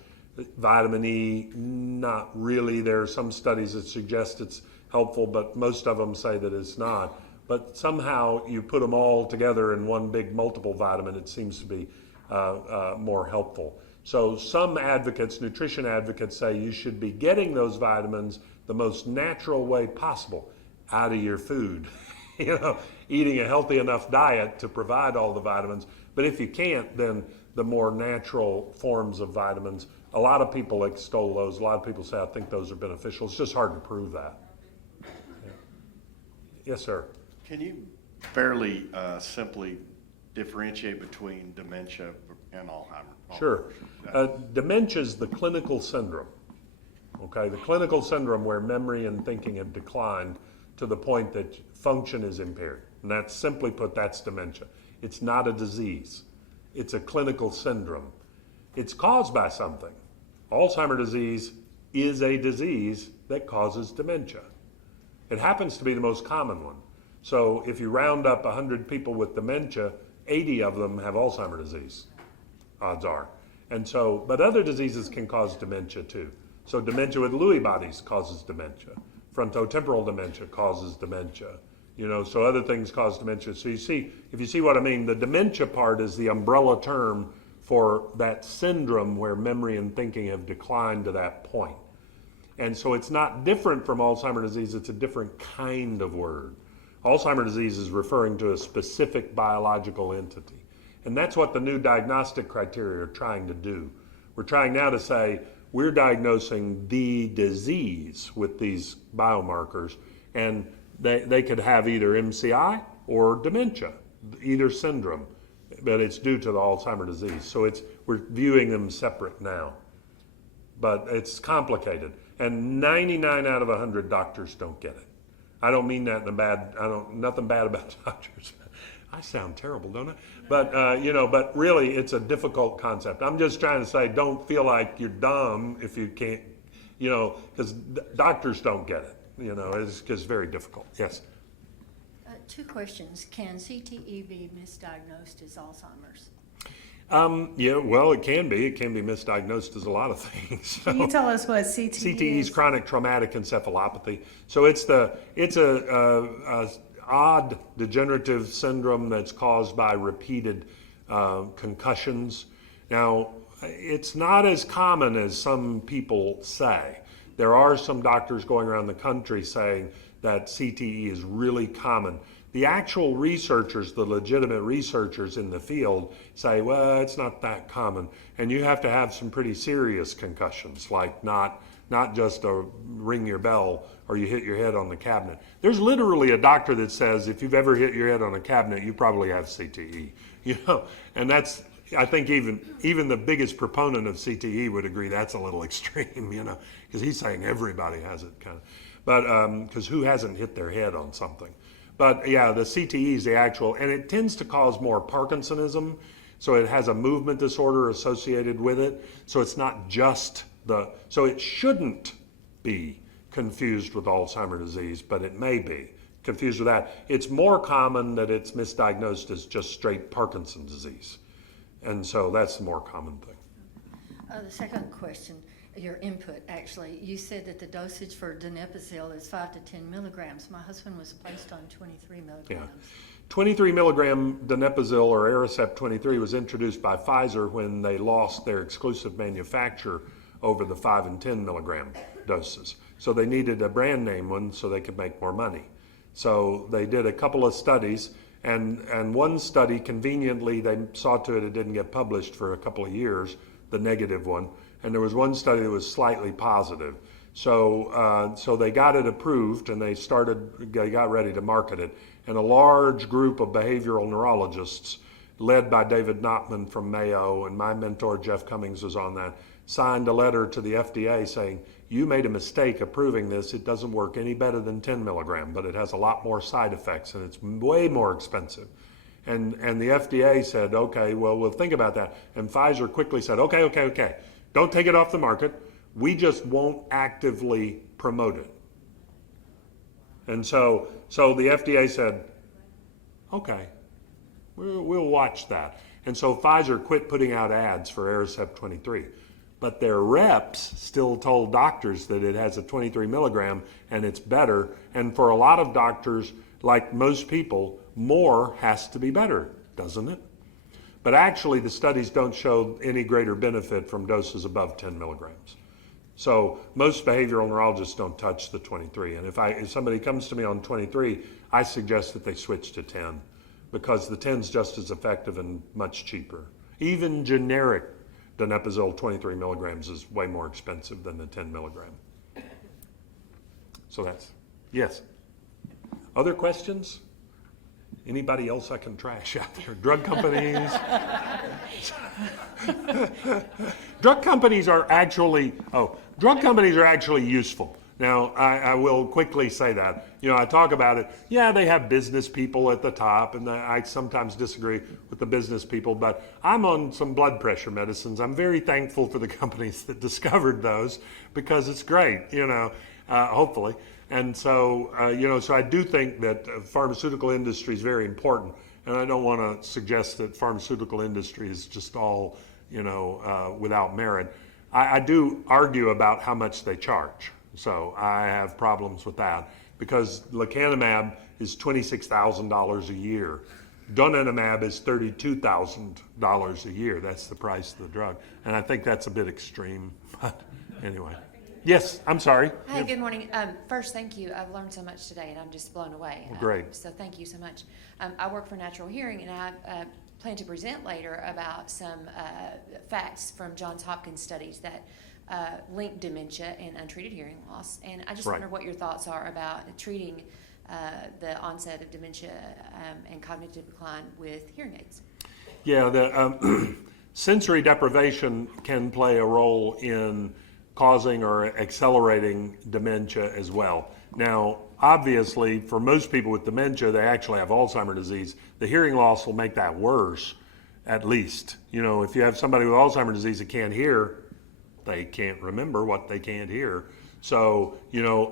Vitamin E, not really. There are some studies that suggest it's helpful, but most of them say that it's not. But somehow you put them all together in one big multiple vitamin, it seems to be more helpful. So some advocates, nutrition advocates, say you should be getting those vitamins the most natural way possible, out of your food. Eating a healthy enough diet to provide all the vitamins. But if you can't, then the more natural forms of vitamins, a lot of people extol those. A lot of people say, I think those are beneficial. It's just hard to prove that. Yeah. Yes, sir. Can you fairly simply differentiate between dementia and Alzheimer's? Sure. Dementia is the clinical syndrome. Okay, the clinical syndrome where memory and thinking have declined to the point that function is impaired. And that's simply put, that's dementia. It's not a disease. It's a clinical syndrome. It's caused by something. Alzheimer's disease is a disease that causes dementia. It happens to be the most common one. So if you round up 100 people with dementia, 80 of them have Alzheimer's disease, odds are. And so, but other diseases can cause dementia too. So dementia with Lewy bodies causes dementia. Frontotemporal dementia causes dementia. So other things cause dementia. So if you see what I mean, the dementia part is the umbrella term for that syndrome where memory and thinking have declined to that point. And so it's not different from Alzheimer's disease, it's a different kind of word. Alzheimer's disease is referring to a specific biological entity. And that's what the new diagnostic criteria are trying to do. We're trying now to say, we're diagnosing the disease with these biomarkers, and they could have either MCI or dementia, either syndrome, but it's due to the Alzheimer's disease. So we're viewing them separate now. But it's complicated. And 99 out of 100 doctors don't get it. I don't mean that nothing bad about doctors. I sound terrible, don't I? But, but really it's a difficult concept. I'm just trying to say, don't feel like you're dumb if you can't, because doctors don't get it. It's very difficult. Yes? Two questions. Can CTE be misdiagnosed as Alzheimer's? Yeah, well, it can be. It can be misdiagnosed as a lot of things. Can you tell us what CTE CTE is chronic traumatic encephalopathy. So it's a odd degenerative syndrome that's caused by repeated concussions. Now, it's not as common as some people say. There are some doctors going around the country saying that CTE is really common. The actual researchers, the legitimate researchers in the field say, well, it's not that common. And you have to have some pretty serious concussions, like not just a ring your bell or you hit your head on the cabinet. There's literally a doctor that says if you've ever hit your head on a cabinet, you probably have CTE. And that's, I think even the biggest proponent of CTE would agree that's a little extreme, because he's saying everybody has it kind of. But because who hasn't hit their head on something? But yeah, the CTE is the actual, and it tends to cause more Parkinsonism, so it has a movement disorder associated with it. So it's not just so it shouldn't be confused with Alzheimer's disease, but it may be confused with that. It's more common that it's misdiagnosed as just straight Parkinson's disease. And so that's the more common thing. The second question, your input actually, you said that the dosage for donepezil is 5 to 10 milligrams. My husband was placed on 23 milligrams. Yeah. 23 milligram donepezil or Aricept 23 was introduced by Pfizer when they lost their exclusive manufacturer over the 5 and 10 milligram doses. So they needed a brand name one so they could make more money. So they did a couple of studies, and one study, conveniently, they saw to it didn't get published for a couple of years. the negative one, and there was one study that was slightly positive. So they got it approved, and they got ready to market it. And a large group of behavioral neurologists, led by David Knopman from Mayo, and my mentor Jeff Cummings was on that, signed a letter to the FDA saying, you made a mistake approving this. It doesn't work any better than 10 milligram, but it has a lot more side effects, and it's way more expensive. And the FDA said, okay, well, we'll think about that. And Pfizer quickly said, okay. Don't take it off the market. We just won't actively promote it. And so the FDA said, okay, we'll watch that. And so Pfizer quit putting out ads for Aricept 23. But their reps still told doctors that it has a 23 milligram and it's better. And for a lot of doctors, like most people, more has to be better, doesn't it? But actually, the studies don't show any greater benefit from doses above 10 milligrams. So most behavioral neurologists don't touch the 23. And if somebody comes to me on 23, I suggest that they switch to 10, because the 10's just as effective and much cheaper. Even generic donepezil 23 milligrams is way more expensive than the 10 milligram. So that's, yes. Other questions? Anybody else I can trash out there? Drug companies? Drug companies are actually useful. Now, I will quickly say that. I talk about it. Yeah, they have business people at the top, and I sometimes disagree with the business people, but I'm on some blood pressure medicines. I'm very thankful for the companies that discovered those, because it's great, hopefully. And so, so I do think that pharmaceutical industry is very important, and I don't want to suggest that pharmaceutical industry is just all, without merit. I do argue about how much they charge. So I have problems with that, because lecanemab is $26,000 a year. Donanemab is $32,000 a year. That's the price of the drug. And I think that's a bit extreme, but anyway. Yes, I'm sorry. Hi, good morning. First, thank you. I've learned so much today, and I'm just blown away. Well, great. So thank you so much. I work for Natural Hearing, and I plan to present later about some facts from Johns Hopkins studies that link dementia and untreated hearing loss. And I just wonder what your thoughts are about treating the onset of dementia and cognitive decline with hearing aids. Yeah, the sensory deprivation can play a role in causing or accelerating dementia as well. Now, obviously, for most people with dementia, they actually have Alzheimer's disease. The hearing loss will make that worse, at least. If you have somebody with Alzheimer's disease that can't hear, they can't remember what they can't hear. So,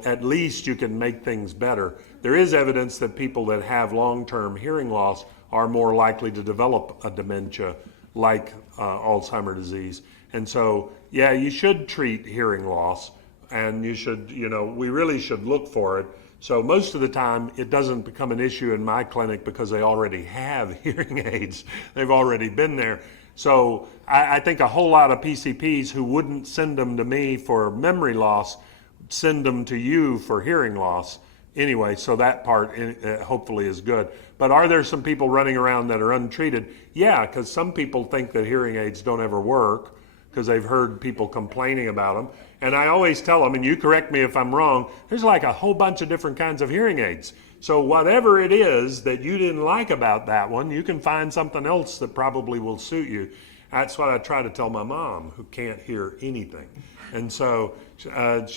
at least you can make things better. There is evidence that people that have long-term hearing loss are more likely to develop a dementia like Alzheimer's disease. And so, yeah, you should treat hearing loss, and you should, we really should look for it. So most of the time, it doesn't become an issue in my clinic because they already have hearing aids. They've already been there. So I think a whole lot of PCPs who wouldn't send them to me for memory loss send them to you for hearing loss. Anyway, so that part hopefully is good. But are there some people running around that are untreated? Yeah, because some people think that hearing aids don't ever work because they've heard people complaining about them. And I always tell them, and you correct me if I'm wrong, there's like a whole bunch of different kinds of hearing aids. So whatever it is that you didn't like about that one, you can find something else that probably will suit you. That's what I try to tell my mom, who can't hear anything. And so she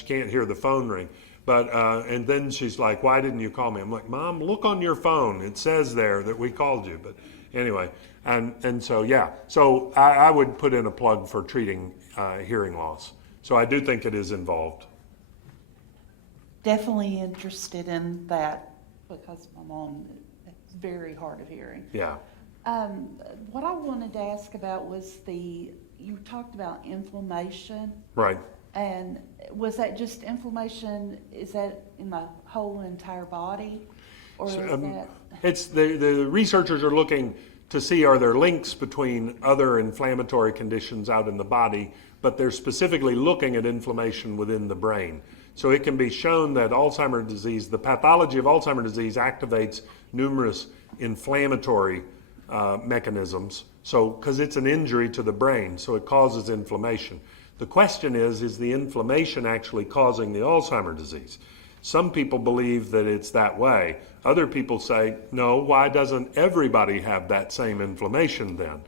can't hear the phone ring. But and then she's like, why didn't you call me? I'm like, Mom, look on your phone. It says there that we called you. But anyway, and so, yeah. So I would put in a plug for treating hearing loss. So I do think it is involved. Definitely interested in that because my mom is very hard of hearing. Yeah. What I wanted to ask about was you talked about inflammation. Right. And was that just inflammation, is that in the whole entire body? Or is that? It's the researchers are looking to see are there links between other inflammatory conditions out in the body, but they're specifically looking at inflammation within the brain. So it can be shown that Alzheimer's disease, the pathology of Alzheimer's disease activates numerous inflammatory mechanisms So, because it's an injury to the brain, so it causes inflammation. The question is the inflammation actually causing the Alzheimer's disease? Some people believe that it's that way. Other people say, no, why doesn't everybody have that same inflammation then?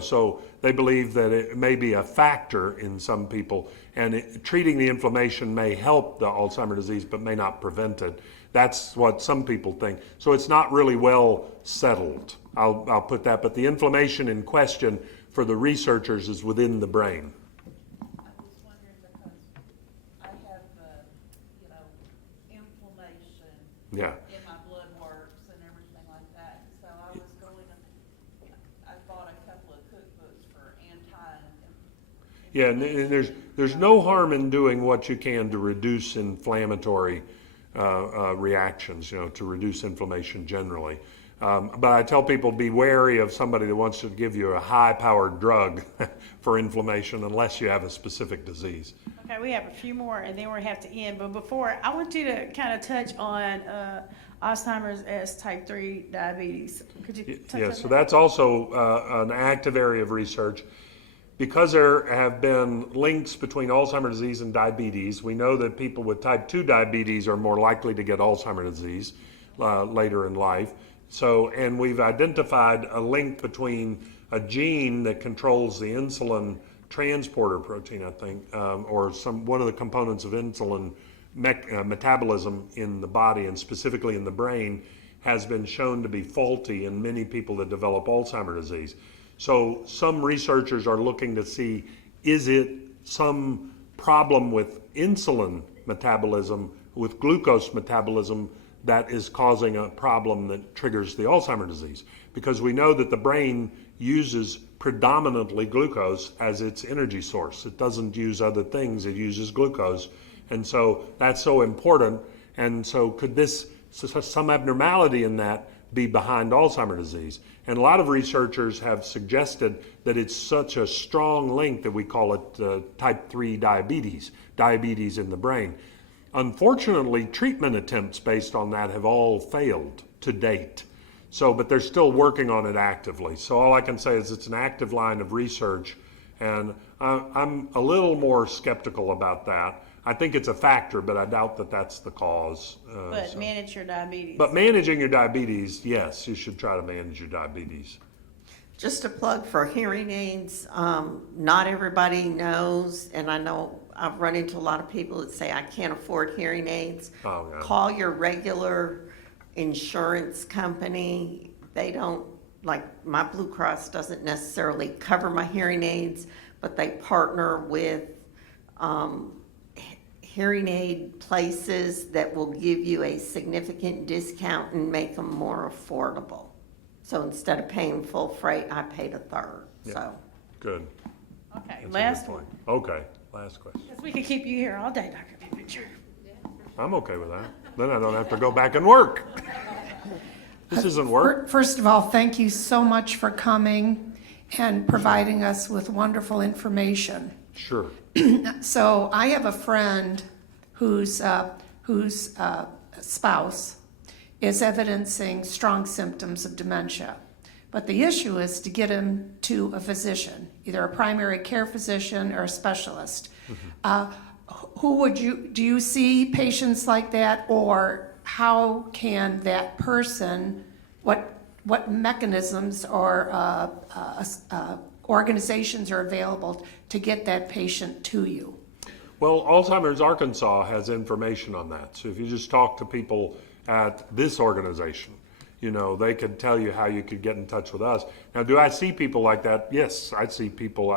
So they believe that it may be a factor in some people, and treating the inflammation may help the Alzheimer's disease, but may not prevent it. That's what some people think. So it's not really well settled. I'll put that. But the inflammation in question for the researchers is within the brain. I was wondering because I have, inflammation Yeah. in my blood works and everything like that. So I was I bought a couple of cookbooks for Yeah, and there's no harm in doing what you can to reduce inflammatory reactions, to reduce inflammation generally. But I tell people be wary of somebody that wants to give you a high-powered drug for inflammation unless you have a specific disease. Okay, we have a few more and then we have to end, but before, I want you to kind of touch on Alzheimer's as type 3 diabetes. Could you touch Yeah, on so that? that's also an active area of research. Because there have been links between Alzheimer's disease and diabetes, we know that people with type 2 diabetes are more likely to get Alzheimer's disease later in life. So, and we've identified a link between a gene that controls the insulin transporter protein, I think, or one of the components of insulin metabolism in the body, and specifically in the brain, has been shown to be faulty in many people that develop Alzheimer's disease. So some researchers are looking to see, is it some problem with insulin metabolism, with glucose metabolism, that is causing a problem that triggers the Alzheimer's disease? Because we know that the brain uses predominantly glucose as its energy source. It doesn't use other things, it uses glucose. And so that's so important. And so could some abnormality in that be behind Alzheimer's disease? And a lot of researchers have suggested that it's such a strong link that we call it type 3 diabetes in the brain. Unfortunately, treatment attempts based on that have all failed to date. So, but they're still working on it actively. So all I can say is it's an active line of research, and I'm a little more skeptical about that. I think it's a factor, but I doubt that that's the cause. But manage your diabetes. But managing your diabetes, yes, you should try to manage your diabetes. Just a plug for hearing aids. Not everybody knows, and I know I've run into a lot of people that say, I can't afford hearing aids. Oh, yeah. Call your regular insurance company. They don't, like my Blue Cross doesn't necessarily cover my hearing aids, but they partner with hearing aid places that will give you a significant discount and make them more affordable. So instead of paying full freight, I paid a third, Yeah. so. Good. Okay, That's a good last point. one. Okay, last question. Because we could keep you here all day, Dr. Pippenger. I'm okay with that. Then I don't have to go back and work. This isn't work. First of all, thank you so much for coming and providing us with wonderful information. Sure. So I have a friend whose spouse is evidencing strong symptoms of dementia. But the issue is to get him to a physician, either a primary care physician or a specialist. Do you see patients like that, or how can that person, what mechanisms or organizations are available to get that patient to you? Well, Alzheimer's Arkansas has information on that. So if you just talk to people at this organization, they could tell you how you could get in touch with us. Now, do I see people like that? Yes, I see people.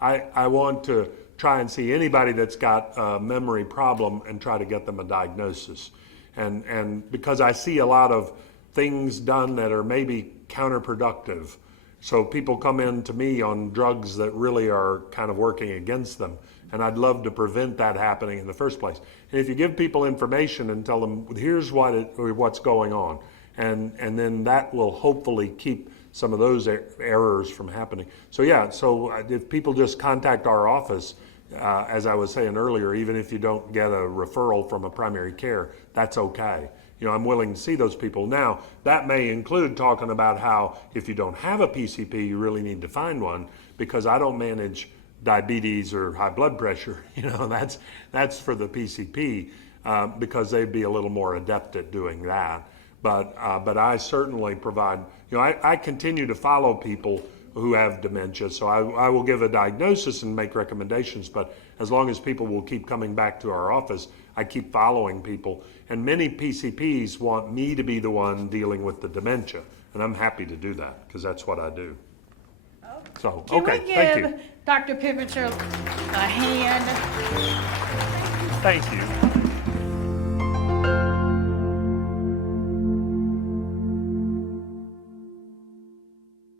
I want to try and see anybody that's got a memory problem and try to get them a diagnosis. And because I see a lot of things done that are maybe counterproductive. So people come in to me on drugs that really are kind of working against them. And I'd love to prevent that happening in the first place. And if you give people information and tell them, here's what's going on, and then that will hopefully keep some of those errors from happening. So yeah, so if people just contact our office, as I was saying earlier, even if you don't get a referral from a primary care, that's okay. You know, I'm willing to see those people. Now, that may include talking about how if you don't have a PCP, you really need to find one, because I don't manage diabetes or high blood pressure. You know, that's for the PCP, because they'd be a little more adept at doing that. But I certainly provide, you know, I continue to follow people who have dementia, so I will give a diagnosis and make recommendations, but as long as people will keep coming back to our office, I keep following people. And many PCPs want me to be the one dealing with the dementia, and I'm happy to do that, because that's what I do. So, okay, thank you. Can we give Dr. Pippenger a hand? Thank you.